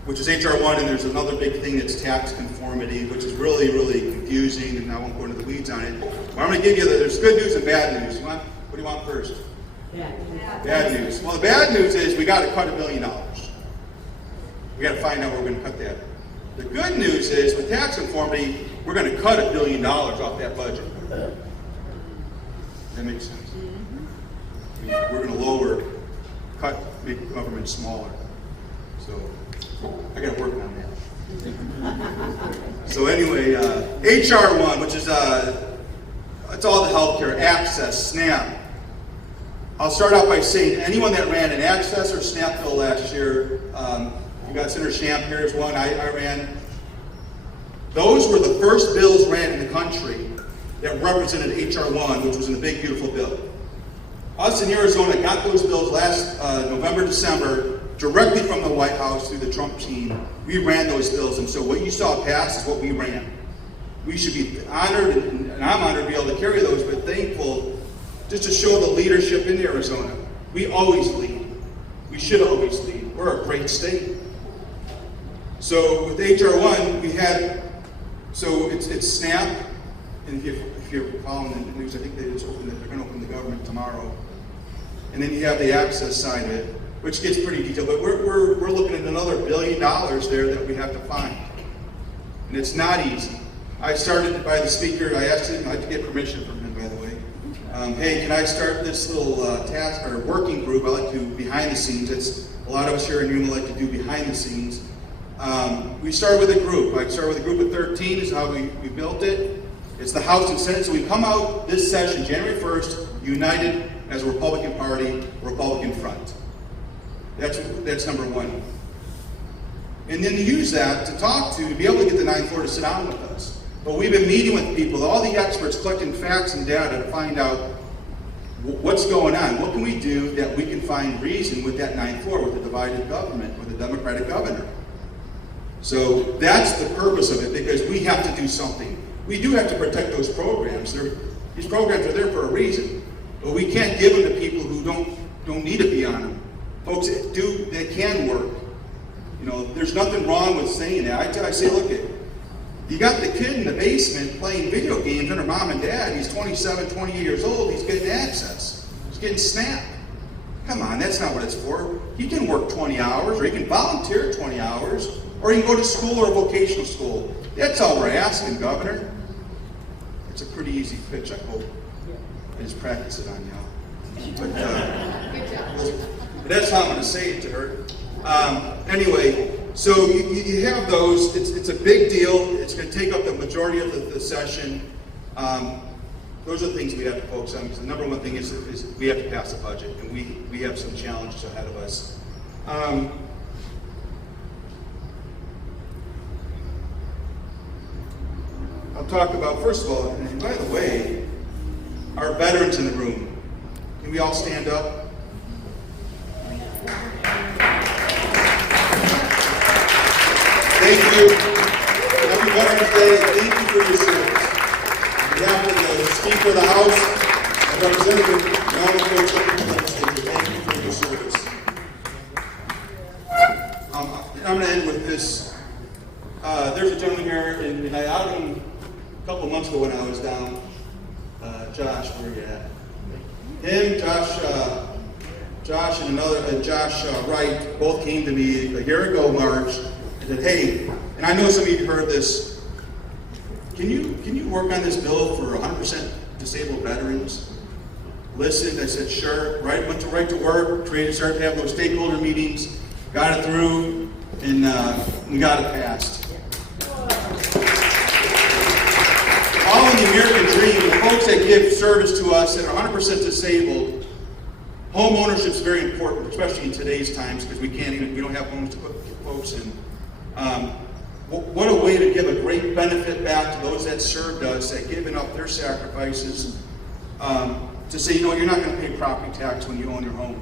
which is HR 1, and there's another big thing that's tax conformity, which is really, really confusing, and I won't go into the weeds on it. But I'm going to give you there's good news and bad news. What do you want first? Bad news. Well, the bad news is we got to cut $1 billion. We got to find out where we're going to cut that. The good news is with tax conformity, we're going to cut $1 billion off that budget. That makes sense. We're going to make government smaller. So I got to work on that. So anyway, HR 1, which is it's all the healthcare, access, SNAP. I'll start out by saying anyone that ran an access or SNAP bill last year, you got Senator Shamp here as one, I ran. Those were the first bills ran in the country that represented HR 1, which was in a big, beautiful bill. Us in Arizona got those bills last November, December, directly from the White House through the Trump team. We ran those bills, and so what you saw pass is what we ran. We should be honored, and I'm honored to be able to carry those, but thankful just to show the leadership in Arizona. We always lead. We should always lead. We're a great state. So with HR 1, we had, so it's SNAP, and if you're following the news, I think they're going to open the government tomorrow. And then you have the access side of it, which gets pretty detailed, but we're looking at another $1 billion there that we have to find. And it's not easy. I started by the speaker, I asked him, I had to get permission from him, by the way. Hey, can I start this little task or working group? I like to do behind the scenes. It's a lot of us here in Yuma like to do behind the scenes. We started with a group. I started with a group of 13 is how we built it. It's the House and Senate. So we come out this session, January 1st, united as a Republican Party, Republican front. That's number one. And then use that to be able to get the ninth floor to sit down with us. But we've been meeting with people, all the experts, collecting facts and data to find out what's going on. What can we do that we can find reason with that ninth floor, with the divided government, with the Democratic governor? So that's the purpose of it, because we have to do something. We do have to protect those programs. These programs are there for a reason, but we can't give them to people who don't need to be on them. Folks that can work. You know, there's nothing wrong with saying that. I say, look, you got the kid in the basement playing video games under mom and dad. He's 27, 28 years old. He's getting access. He's getting SNAP. Come on, that's not what it's for. He can work 20 hours, or he can volunteer 20 hours, or he can go to school or a vocational school. That's all we're asking, Governor. It's a pretty easy pitch, I hope. I just practice it on y'all. Good job. But that's how I'm going to say it to her. Anyway, so you have those. It's a big deal. It's going to take up the majority of the session. Those are the things we have to focus on, because the number one thing is we have to pass a budget, and we have some challenges ahead of us. I'll talk about, first of all, and by the way, our veterans in the room. Can we all stand up? Thank you. Happy Veterans Day. Thank you for your service. On behalf of the Speaker of the House and Representative thank you for your service. I'm going to end with this. There's a gentleman here, and I outed him a couple months ago when I was down. Josh, where are you at? Him, Josh, and another, Josh Wright, both came to me a year ago, March, and said, hey, and I know some of you heard this, can you work on this bill for 100% disabled veterans? Listened, I said, sure. Went to work, started to have those stakeholder meetings, got it through, and we got it passed. All in the American dream, the folks that give service to us that are 100% disabled, home ownership is very important, especially in today's times, because we don't have homes to put folks in. What a way to give a great benefit back to those that served us, that given up their sacrifices, to say, you're not going to pay property tax when you own your home.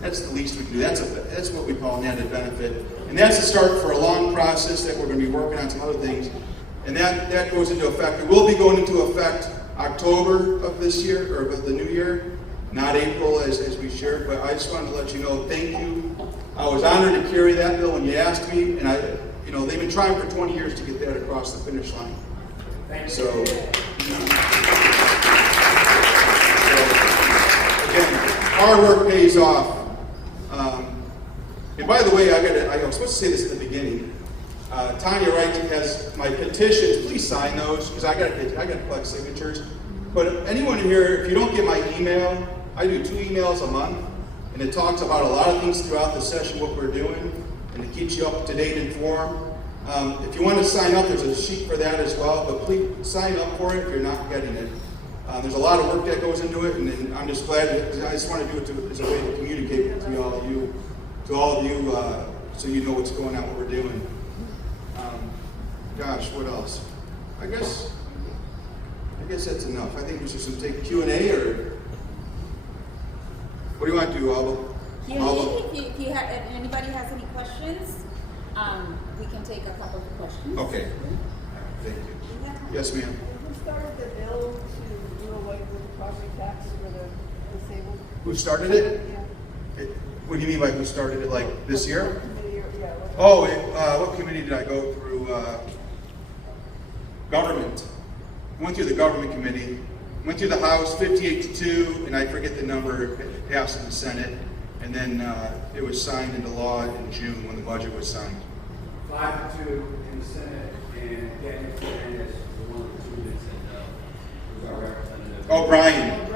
That's the least we can do. That's what we call an added benefit. And that's the start for a long process that we're going to be working on some other things. And that goes into effect. It will be going into effect October of this year, or of the new year, not April as we shared, but I just wanted to let you know, thank you. I was honored to carry that bill when you asked me, and they've been trying for 20 years to get that across the finish line. So again, hard work pays off. And by the way, I was supposed to say this at the beginning. Tanya Wright has my petitions. Please sign those, because I got to collect signatures. But anyone here, if you don't get my email, I do 2 emails a month, and it talks about a lot of things throughout the session, what we're doing, and it keeps you up to date and informed. If you want to sign up, there's a sheet for that as well, but please sign up for it if you're not getting it. There's a lot of work that goes into it, and I'm just glad I just want to do it as a way to communicate to all of you, so you know what's going on, what we're doing. Gosh, what else? I guess that's enough. I think we should take Q&A, or what do you want to do, Alba? If anybody has any questions, we can take a couple of questions. Okay. Thank you. Yes, ma'am. Who started the bill to do away with property tax for the disabled? Who started it? Yeah. What do you mean by who started it, like this year? Yeah. Oh, what committee did I go through? Government. Went through the government committee. Went through the House, 58-2, and I forget the number. It passed in the Senate, and then it was signed into law in June when the budget was signed. 5-2 in the Senate, and Daniel Fernandez was one of the 2 that said no. Was our representative. Oh, Brian.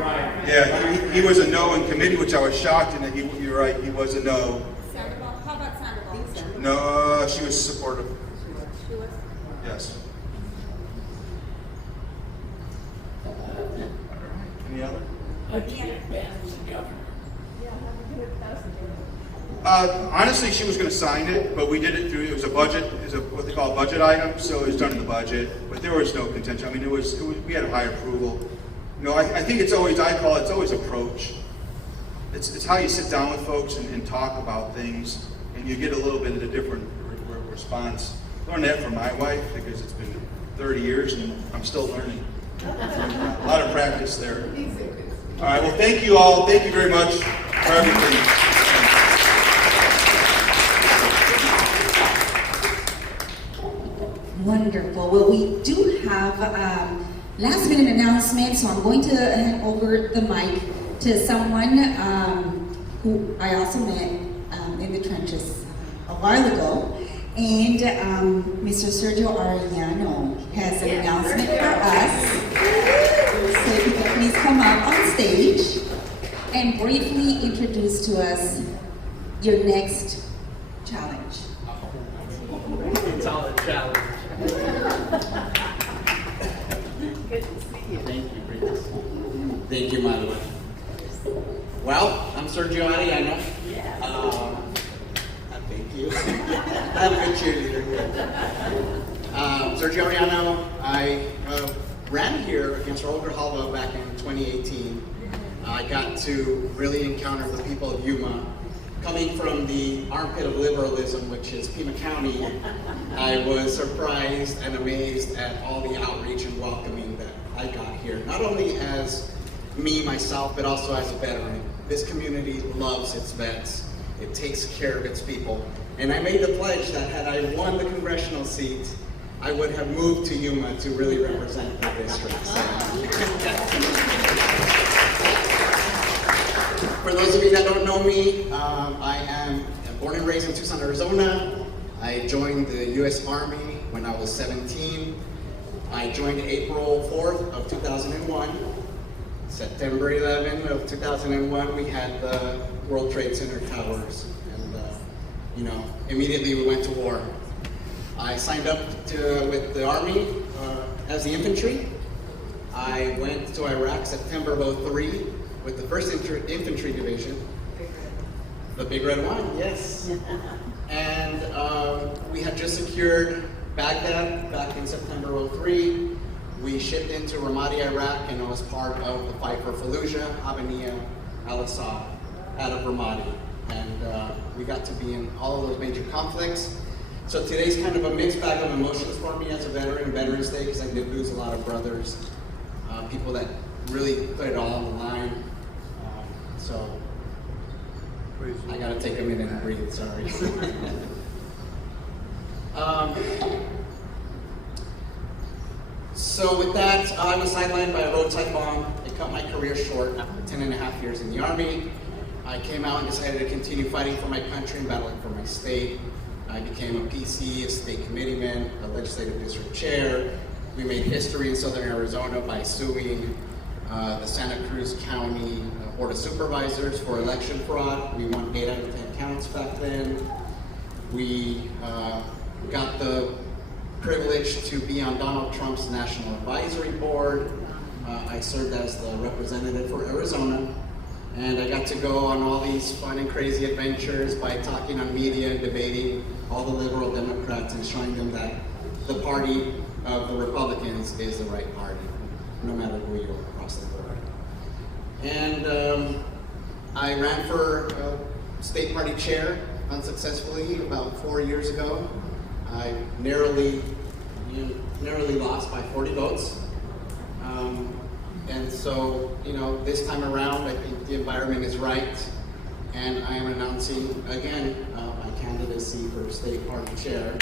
Right. Yeah, he was a no in committee, which I was shocked, and you're right, he was a no. Sandoval, how about Sandoval? No, she was supportive. She was? Yes. Any other? I can't ban the governor. Yeah, how do you get it passed again? Honestly, she was going to sign it, but we did it through, it was a budget, it was what they call a budget item, so it was done in the budget, but there was no contention. I mean, it was we had a high approval. You know, I think it's always, I call it, it's always approach. It's how you sit down with folks and talk about things, and you get a little bit of a different response. I learned that from my wife, because it's been 30 years, and I'm still learning. A lot of practice there. All right, well, thank you all. Thank you very much for everything. Wonderful. Well, we do have last minute announcements, so I'm going to hand over the mic to someone who I also met in the trenches a while ago. And Mr. Sergio Arellano has an announcement for us. So if you can please come up on stage and briefly introduce to us your next challenge. It's all a challenge. Good to see you. Thank you, Bridges. Thank you, Manuel. Well, I'm Sergio Arellano. Thank you. I'm a good cheerleader. Sergio Arellano, I ran here against Raul Grijalva back in 2018. I got to really encounter the people of Yuma. Coming from the armpit of liberalism, which is Pima County, I was surprised and amazed at all the outreach and welcoming that I got here. Not only as me, myself, but also as a veteran. This community loves its vets. It takes care of its people. And I made the pledge that had I won the congressional seat, I would have moved to Yuma to really represent the district. For those of you that don't know me, I am born and raised in Tucson, Arizona. I joined the U.S. Army when I was 17. I joined April 4th of 2001. September 11th of 2001, we had the World Trade Center towers. And, immediately we went to war. I signed up with the Army as the infantry. I went to Iraq September of 03 with the 1st Infantry Division. The Big Red One, yes. And we had just secured Baghdad back in September of 03. We shipped into Ramadi, Iraq, and I was part of the fight for Fallujah, Abaniya, al-Assad, out of Ramadi. And we got to be in all of those major conflicts. So today's kind of a mixed bag of emotions for me as a veteran, Veterans Day, because I did lose a lot of brothers, people that really put it all on the line. So I gotta take a minute and breathe, sorry. So with that, I was sidelined by a roadside bomb. It cut my career short after 10.5 years in the Army. I came out and decided to continue fighting for my country and battling for my state. I became a PC, a state committeeman, a legislative district chair. We made history in Southern Arizona by suing the Santa Cruz County Board of Supervisors for election fraud. We won 8 out of 10 counts back then. We got the privilege to be on Donald Trump's National Advisory Board. I served as the representative for Arizona. And I got to go on all these fun and crazy adventures by talking on media and debating all the liberal Democrats and showing them that the party of the Republicans is the right party, no matter who you are across the board. And I ran for state party chair unsuccessfully about 4 years ago. I narrowly lost by 40 votes. And so, this time around, I think the environment is right, and I am announcing again my candidacy for state party chair.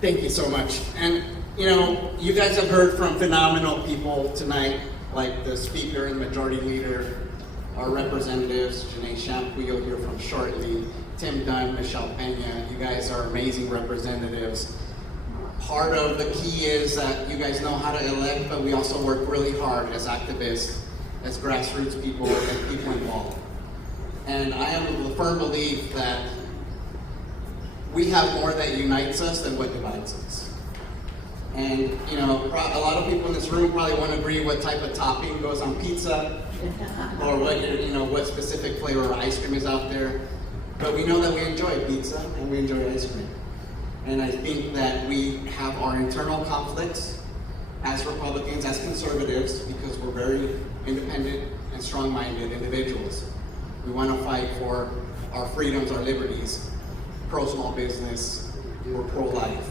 Thank you so much. And, you guys have heard from phenomenal people tonight, like the speaker and majority leader, our representatives, Janae Shamp, who you'll hear from shortly, Tim Dunn, Michelle Pena. You guys are amazing representatives. Part of the key is that you guys know how to elect, but we also work really hard as activists, as grassroots people, and people involved. And I am of the firm belief that we have more that unites us than what divides us. And you know, a lot of people in this room probably won't agree what type of topping goes on pizza, or what specific flavor of ice cream is out there. But we know that we enjoy pizza and we enjoy ice cream. And I think that we have our internal conflicts as Republicans, as conservatives, because we're very independent and strong-minded individuals. We want to fight for our freedoms, our liberties, pro-small business, we're pro-life,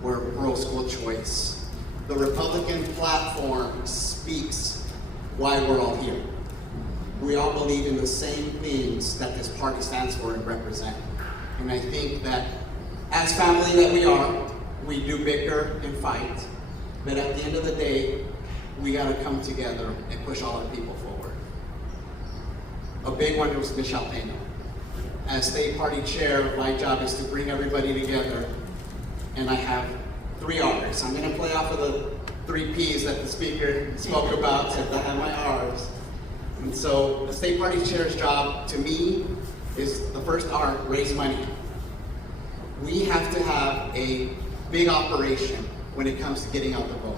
we're pro-school choice. The Republican platform speaks why we're all here. We all believe in the same things that this party stands for and represent. And I think that as family that we are, we do bicker and fight, but at the end of the day, we gotta come together and push all our people forward. A big one was Michelle Pena. As state party chair, my job is to bring everybody together, and I have 3 R's. I'm gonna play off of the 3 P's that the speaker spoke about, since I have my R's. And so the state party chair's job, to me, is the first R, raise money. We have to have a big operation when it comes to getting out the vote.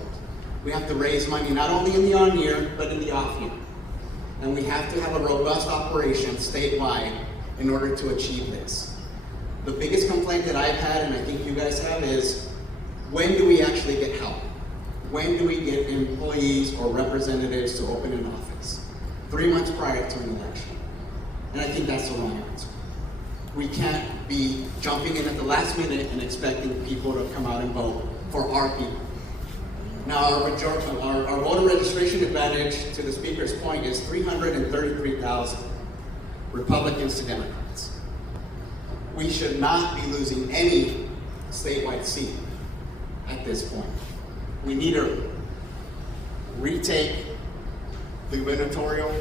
We have to raise money not only in the on year, but in the off year. And we have to have a robust operation statewide in order to achieve this. The biggest complaint that I've had, and I think you guys have, is when do we actually get help? When do we get employees or representatives to open an office? 3 months prior to an election. And I think that's the wrong answer. We can't be jumping in at the last minute and expecting people to come out and vote for our people. Now, our voter registration advantage, to the speaker's point, is 333,000 Republicans to Democrats. We should not be losing any statewide seat at this point. We need to retake the gubernatorial,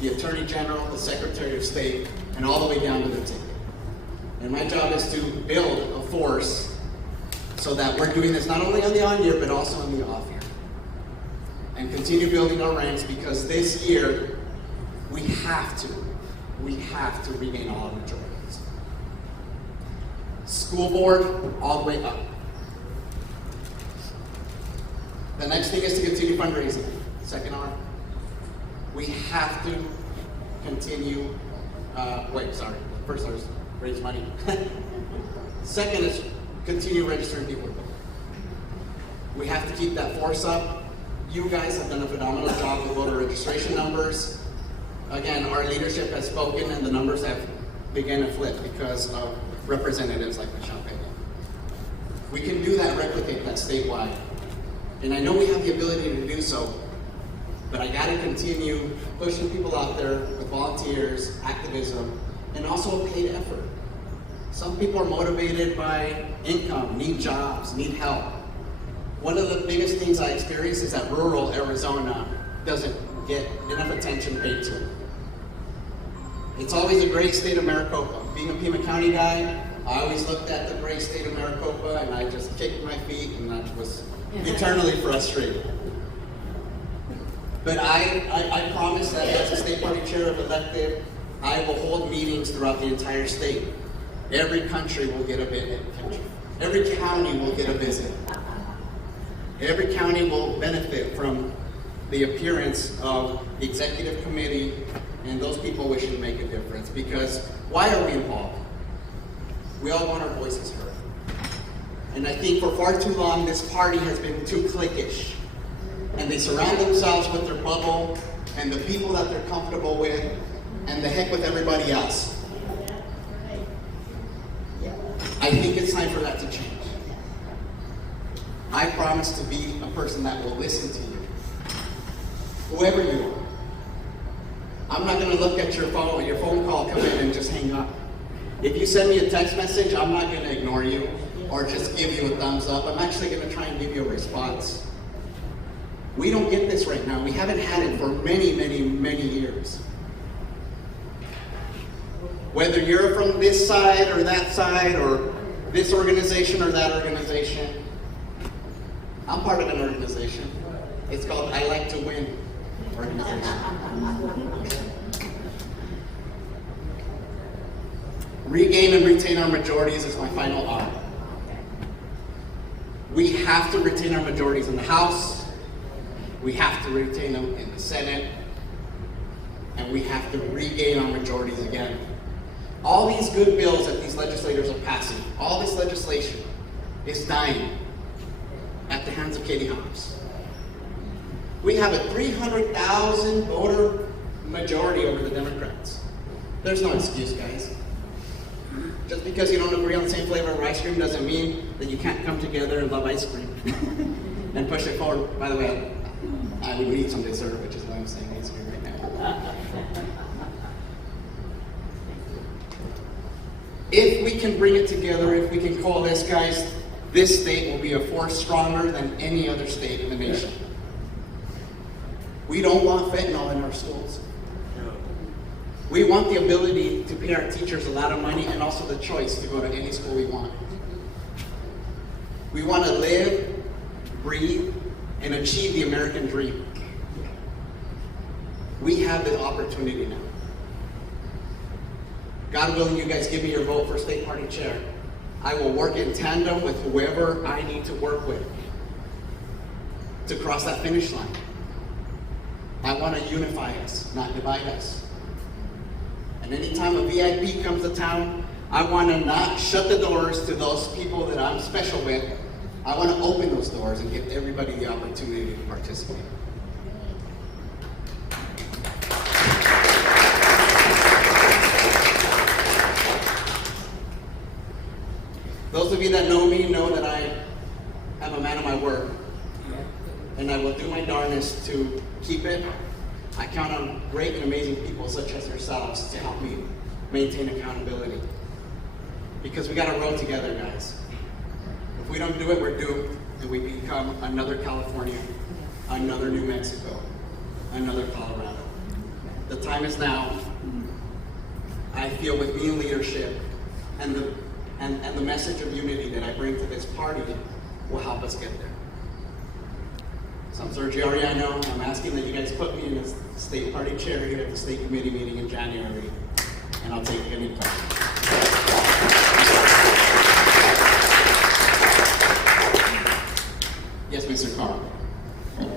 the Attorney General, the Secretary of State, and all the way down to the ticket. And my job is to build a force so that we're doing this not only on the on year, but also on the off year. And continue building our ranks, because this year, we have to regain all our majorities. School board, all the way up. The next thing is to continue fundraising. Second R. We have to continue, first R is raise money. Second is continue registering people to vote. We have to keep that force up. You guys have done a phenomenal job with voter registration numbers. Again, our leadership has spoken and the numbers have begun to flip because of representatives like Michelle Pena. We can do that, replicate that statewide. And I know we have the ability to do so, but I gotta continue pushing people out there with volunteers, activism, and also a paid effort. Some people are motivated by income, need jobs, need help. One of the biggest things I experience is that rural Arizona doesn't get enough attention paid to it. It's always a great state of Maricopa. Being a Pima County guy, I always looked at the great state of Maricopa and I just kicked my feet and I was eternally frustrated. But I promise that as a state party chair of elected, I will hold meetings throughout the entire state. Every country will get a visit. Every county will get a visit. Every county will benefit from the appearance of the executive committee and those people wishing to make a difference. Because why are we involved? We all want our voices heard. And I think for far too long, this party has been too cliquish. And they surround themselves with their bubble and the people that they're comfortable with, and the heck with everybody else. I think it's time for that to change. I promise to be a person that will listen to you, whoever you are. I'm not going to look at your phone call come in and just hang up. If you send me a text message, I'm not going to ignore you or just give you a thumbs up. I'm actually going to try and give you a response. We don't get this right now. We haven't had it for many, many, many years. Whether you're from this side or that side or this organization or that organization, I'm part of an organization. It's called I Like to Win organization. Regain and retain our majorities is my final R. We have to retain our majorities in the House, we have to retain them in the Senate, and we have to regain our majorities again. All these good bills that these legislators are passing, all this legislation is dying at the hands of Katie Hobbs. We have a 300,000 voter majority over the Democrats. There's no excuse, guys. Just because you don't agree on the same flavor of ice cream doesn't mean that you can't come together and love ice cream and push it forward. By the way, I would need some dessert, which is why I'm saying ice cream right now. If we can bring it together, if we can coalesce, guys, this state will be a force stronger than any other state in the nation. We don't want fentanyl in our schools. We want the ability to pay our teachers a lot of money and also the choice to go to any school we want. We want to live, breathe, and achieve the American dream. We have the opportunity now. God willing, you guys give me your vote for state party chair. I will work in tandem with whoever I need to work with to cross that finish line. I want to unify us, not divide us. And anytime a VIP comes to town, I want to not shut the doors to those people that I'm special with. I want to open those doors and give everybody the opportunity to participate. Those of you that know me know that I am a man of my word. And I will do my darnest to keep it. I count on great and amazing people such as yourselves to help me maintain accountability. Because we got to roll together, guys. If we don't do it, we're doomed. And we become another California, another New Mexico, another Colorado. The time is now. I feel with me in leadership and the message of unity that I bring to this party will help us get there. So I'm Sergio Ariano. I'm asking that you guys put me in the state party chair here at the state committee meeting in January, and I'll take any questions. Yes, Mr. Carl. Not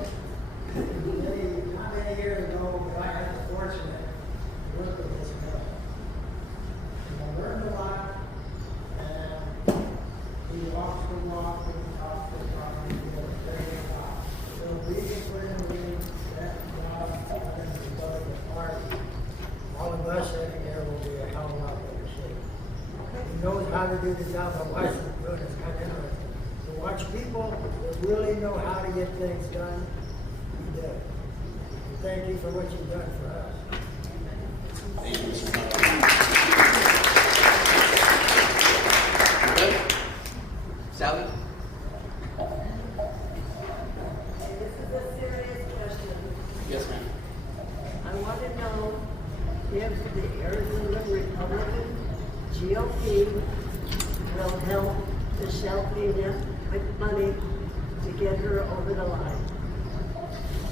many years ago, I had the fortune to work with this bill. And I learned a lot, and we walked the walk, we talked the talk, and we did a very good job. So we can put in that job, and we go to the party. All of us sitting here will be a hell of a lot better shape. He knows how to do the job, but watch him do it, it's kind of interesting. To watch people that really know how to get things done, he did. And thank you for what you've done for us. Thank you, Mr. Carl. Okay. Sally? This is a serious question. Yes, ma'am. I want to know if the Arizona Republican GOP will help Michelle Pena with money to get her over the line.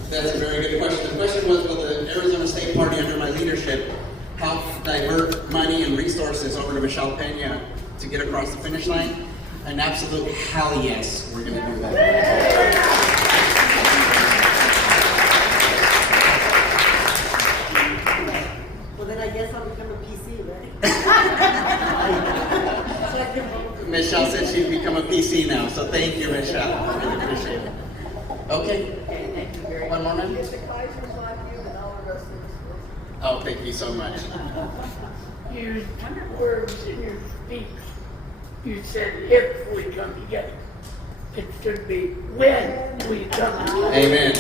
That's a very good question. The question was, will the Arizona State Party under my leadership help divert money and resources over to Michelle Pena to get across the finish line? An absolute hell yes, we're going to do that. Well, then I guess I'll become a PC, right? So I can vote. Michelle said she'd become a PC now, so thank you, Michelle. I really appreciate it. Okay. Okay, thank you very much. One more minute? If the Kaisers like you, then all the rest of us will. Oh, thank you so much. Used words in your speech. You said if we come together. It should be when we come together. Amen.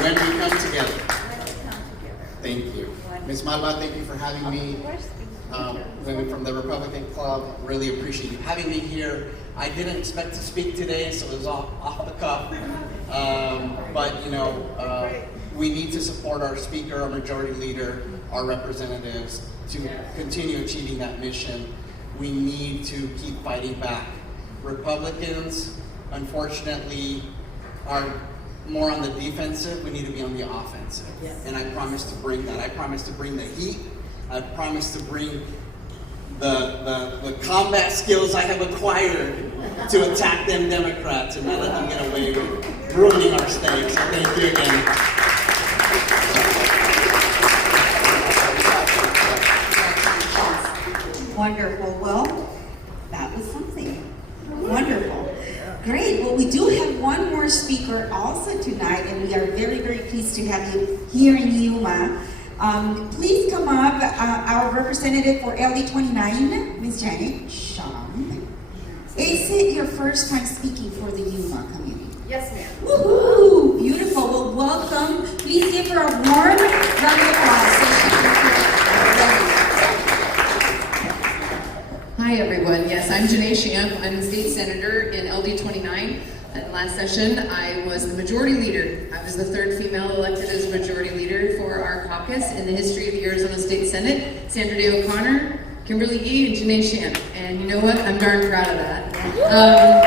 When we come together. Thank you. Ms. Malva, thank you for having me. Women from the Republican Club, really appreciate you having me here. I didn't expect to speak today, so it was off the cuff. But, you know, we need to support our speaker, our majority leader, our representatives to continue achieving that mission. We need to keep fighting back. Republicans, unfortunately, are more on the defensive. We need to be on the offensive. Yes. And I promise to bring that. I promise to bring the heat. I promise to bring the combat skills I have acquired to attack them Democrats and not let them get away with ruining our state. So thank you again. Wonderful. Well, that was something. Wonderful. Great. Well, we do have one more speaker also tonight, and we are very, very pleased to have you here in Yuma. Please come up, our representative for LD 29, Ms. Janet Shawn. Is it your first time speaking for the Yuma community? Yes, ma'am. Woohoo! Beautiful. Well, welcome. Please give her a warm round of applause so she can feel ready. Hi everyone, yes, I'm Janae Shamp. I'm the state senator in LD 29. And last session, I was the majority leader. I was the third female elected as majority leader for our caucus in the history of the Arizona State Senate. Sandra Day O'Connor, Kimberly Yee, and Janae Shamp. And you know what? I'm darn proud of that.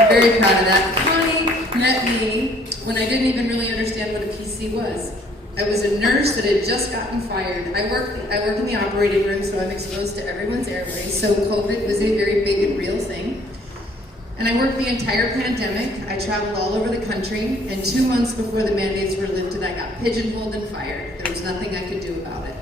Very proud of that. Connie met me when I didn't even really understand what a PC was. I was a nurse that had just gotten fired. I work in the operating room, so I'm exposed to everyone's airways. So COVID was a very big and real thing. And I worked the entire pandemic. I traveled all over the country, and 2 months before the mandates were lifted, I got pigeonholed and fired. There was nothing I could do about it.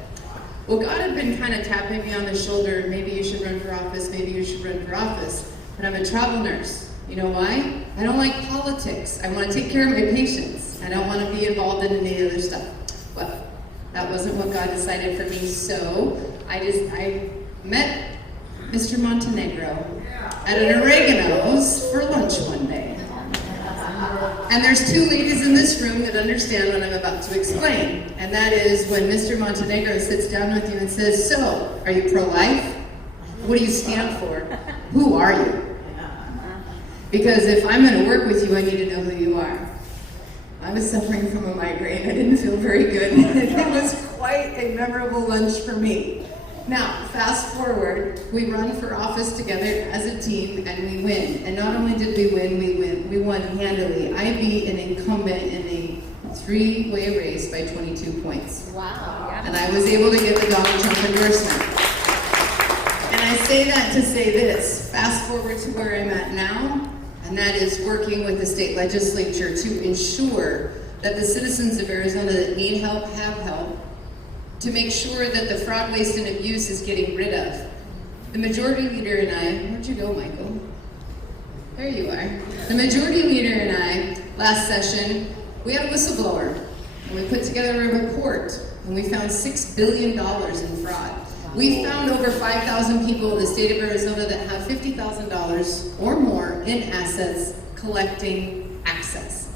Well, God had been kind of tapping me on the shoulder, maybe you should run for office, maybe you should run for office. But I'm a travel nurse. You know why? I don't like politics. I want to take care of my patients. I don't want to be involved in any other stuff. Well, that wasn't what God decided for me, so I met Mr. Montenegro at an Oregano's for lunch one day. And there's two ladies in this room that understand what I'm about to explain. And that is when Mr. Montenegro sits down with you and says, so, are you pro-life? What do you stand for? Who are you? Because if I'm going to work with you, I need to know who you are. I was suffering from a migraine. I didn't feel very good. It was quite a memorable lunch for me. Now, fast forward, we run for office together as a team and we win. And not only did we win, we won handily. I beat an incumbent in a three-way race by 22 points. Wow. Yeah. And I was able to get the Donald Trump endorsement. And I say that to say this, fast forward to where I'm at now, and that is working with the state legislature to ensure that the citizens of Arizona that need help have help, to make sure that the fraud, waste, and abuse is getting rid of. The majority leader and I, where'd you go, Michael? There you are. The majority leader and I, last session, we had a whistleblower, and we put together a report, and we found $6 billion in fraud. We found over 5,000 people in the state of Arizona that have $50,000 or more in assets collecting access.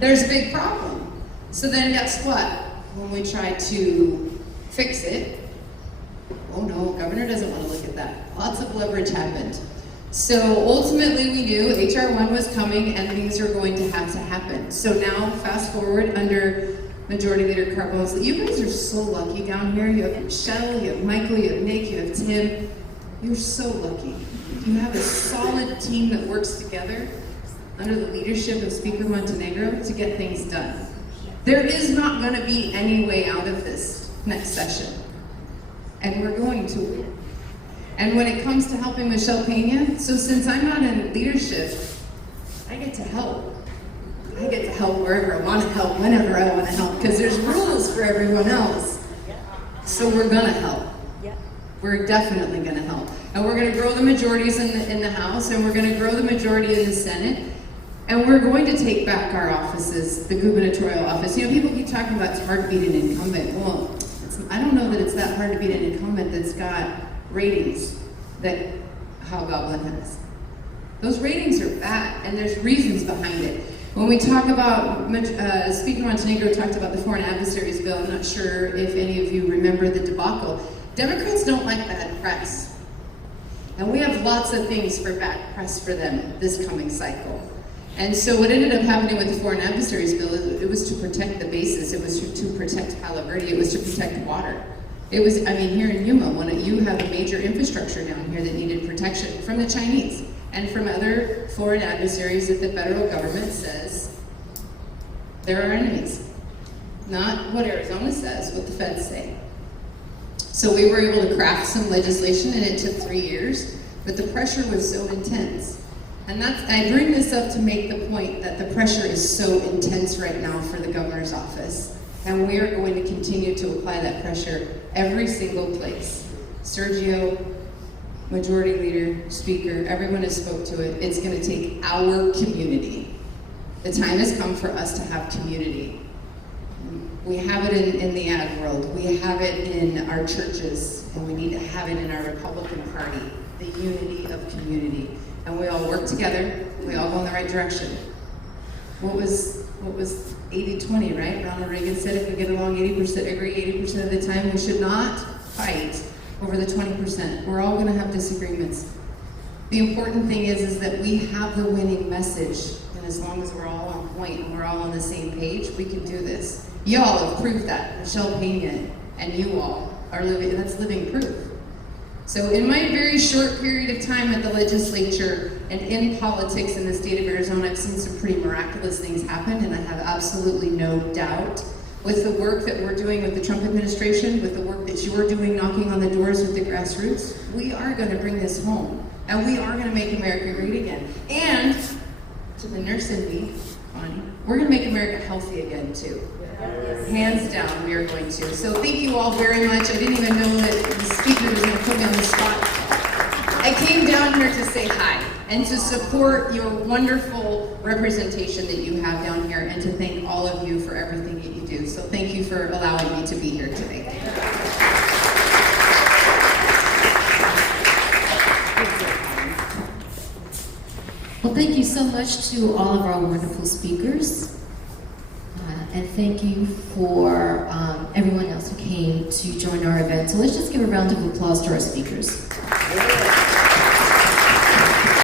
There's a big problem. So then guess what? When we try to fix it, oh no, governor doesn't want to look at that. Lots of leverage happened. So ultimately we knew HR 1 was coming and things are going to have to happen. So now fast forward under Majority Leader Carbone. You guys are so lucky down here. You have Michelle, you have Michael, you have Nick, you have Tim. You're so lucky. You have a solid team that works together under the leadership of Speaker Montenegro to get things done. There is not going to be any way out of this next session. And we're going to win. And when it comes to helping Michelle Pena, so since I'm not in leadership, I get to help. I get to help wherever I want to help, whenever I want to help, because there's rules for everyone else. So we're going to help. We're definitely going to help. And we're going to grow the majorities in the House, and we're going to grow the majority in the Senate. And we're going to take back our offices, the gubernatorial office. You know, people keep talking about it's hard to beat an incumbent. Well, I don't know that it's that hard to beat an incumbent that's got ratings that Hobgoblin has. Those ratings are bad, and there's reasons behind it. When we talk about, Speaker Montenegro talked about the Foreign Adversaries Bill. I'm not sure if any of you remember the debacle. Democrats don't like bad press. And we have lots of things for bad press for them this coming cycle. And so what ended up happening with the Foreign Adversaries Bill is it was to protect the bases. It was to protect Palo Verde. It was to protect water. It was, I mean, here in Yuma, you have a major infrastructure down here that needed protection from the Chinese and from other foreign adversaries that the federal government says they're our enemies. Not what Arizona says, what the feds say. So we were able to craft some legislation, and it took 3 years, but the pressure was so intense. And I bring this up to make the point that the pressure is so intense right now for the governor's office. And we are going to continue to apply that pressure every single place. Sergio, Majority Leader, Speaker, everyone has spoke to it. It's going to take our community. The time has come for us to have community. We have it in the ag world. We have it in our churches, and we need to have it in our Republican Party. The unity of community. And we all work together. We all go in the right direction. What was 80-20, right? Ronald Reagan said if we get along 80%, agree 80% of the time, we should not fight over the 20%. We're all gonna have disagreements. The important thing is that we have the winning message. And as long as we're all on point and we're all on the same page, we can do this. Y'all have proved that. Michelle Pena and you all are living proof. So in my very short period of time at the legislature and in politics in the state of Arizona, I've seen some pretty miraculous things happen, and I have absolutely no doubt with the work that we're doing with the Trump administration, with the work that you're doing knocking on the doors with the grassroots, we are going to bring this home, and we are going to make America great again. And to the nurse in me, Bonnie, we're going to make America healthy again too. Hands down, we are going to. So thank you all very much. I didn't even know that the speaker was going to put me on the spot. I came down here to say hi and to support your wonderful representation that you have down here, and to thank all of you for everything that you do. So thank you for allowing me to be here today. Well, thank you so much to all of our wonderful speakers. And thank you for everyone else who came to join our event. So let's just give a round of applause to our speakers.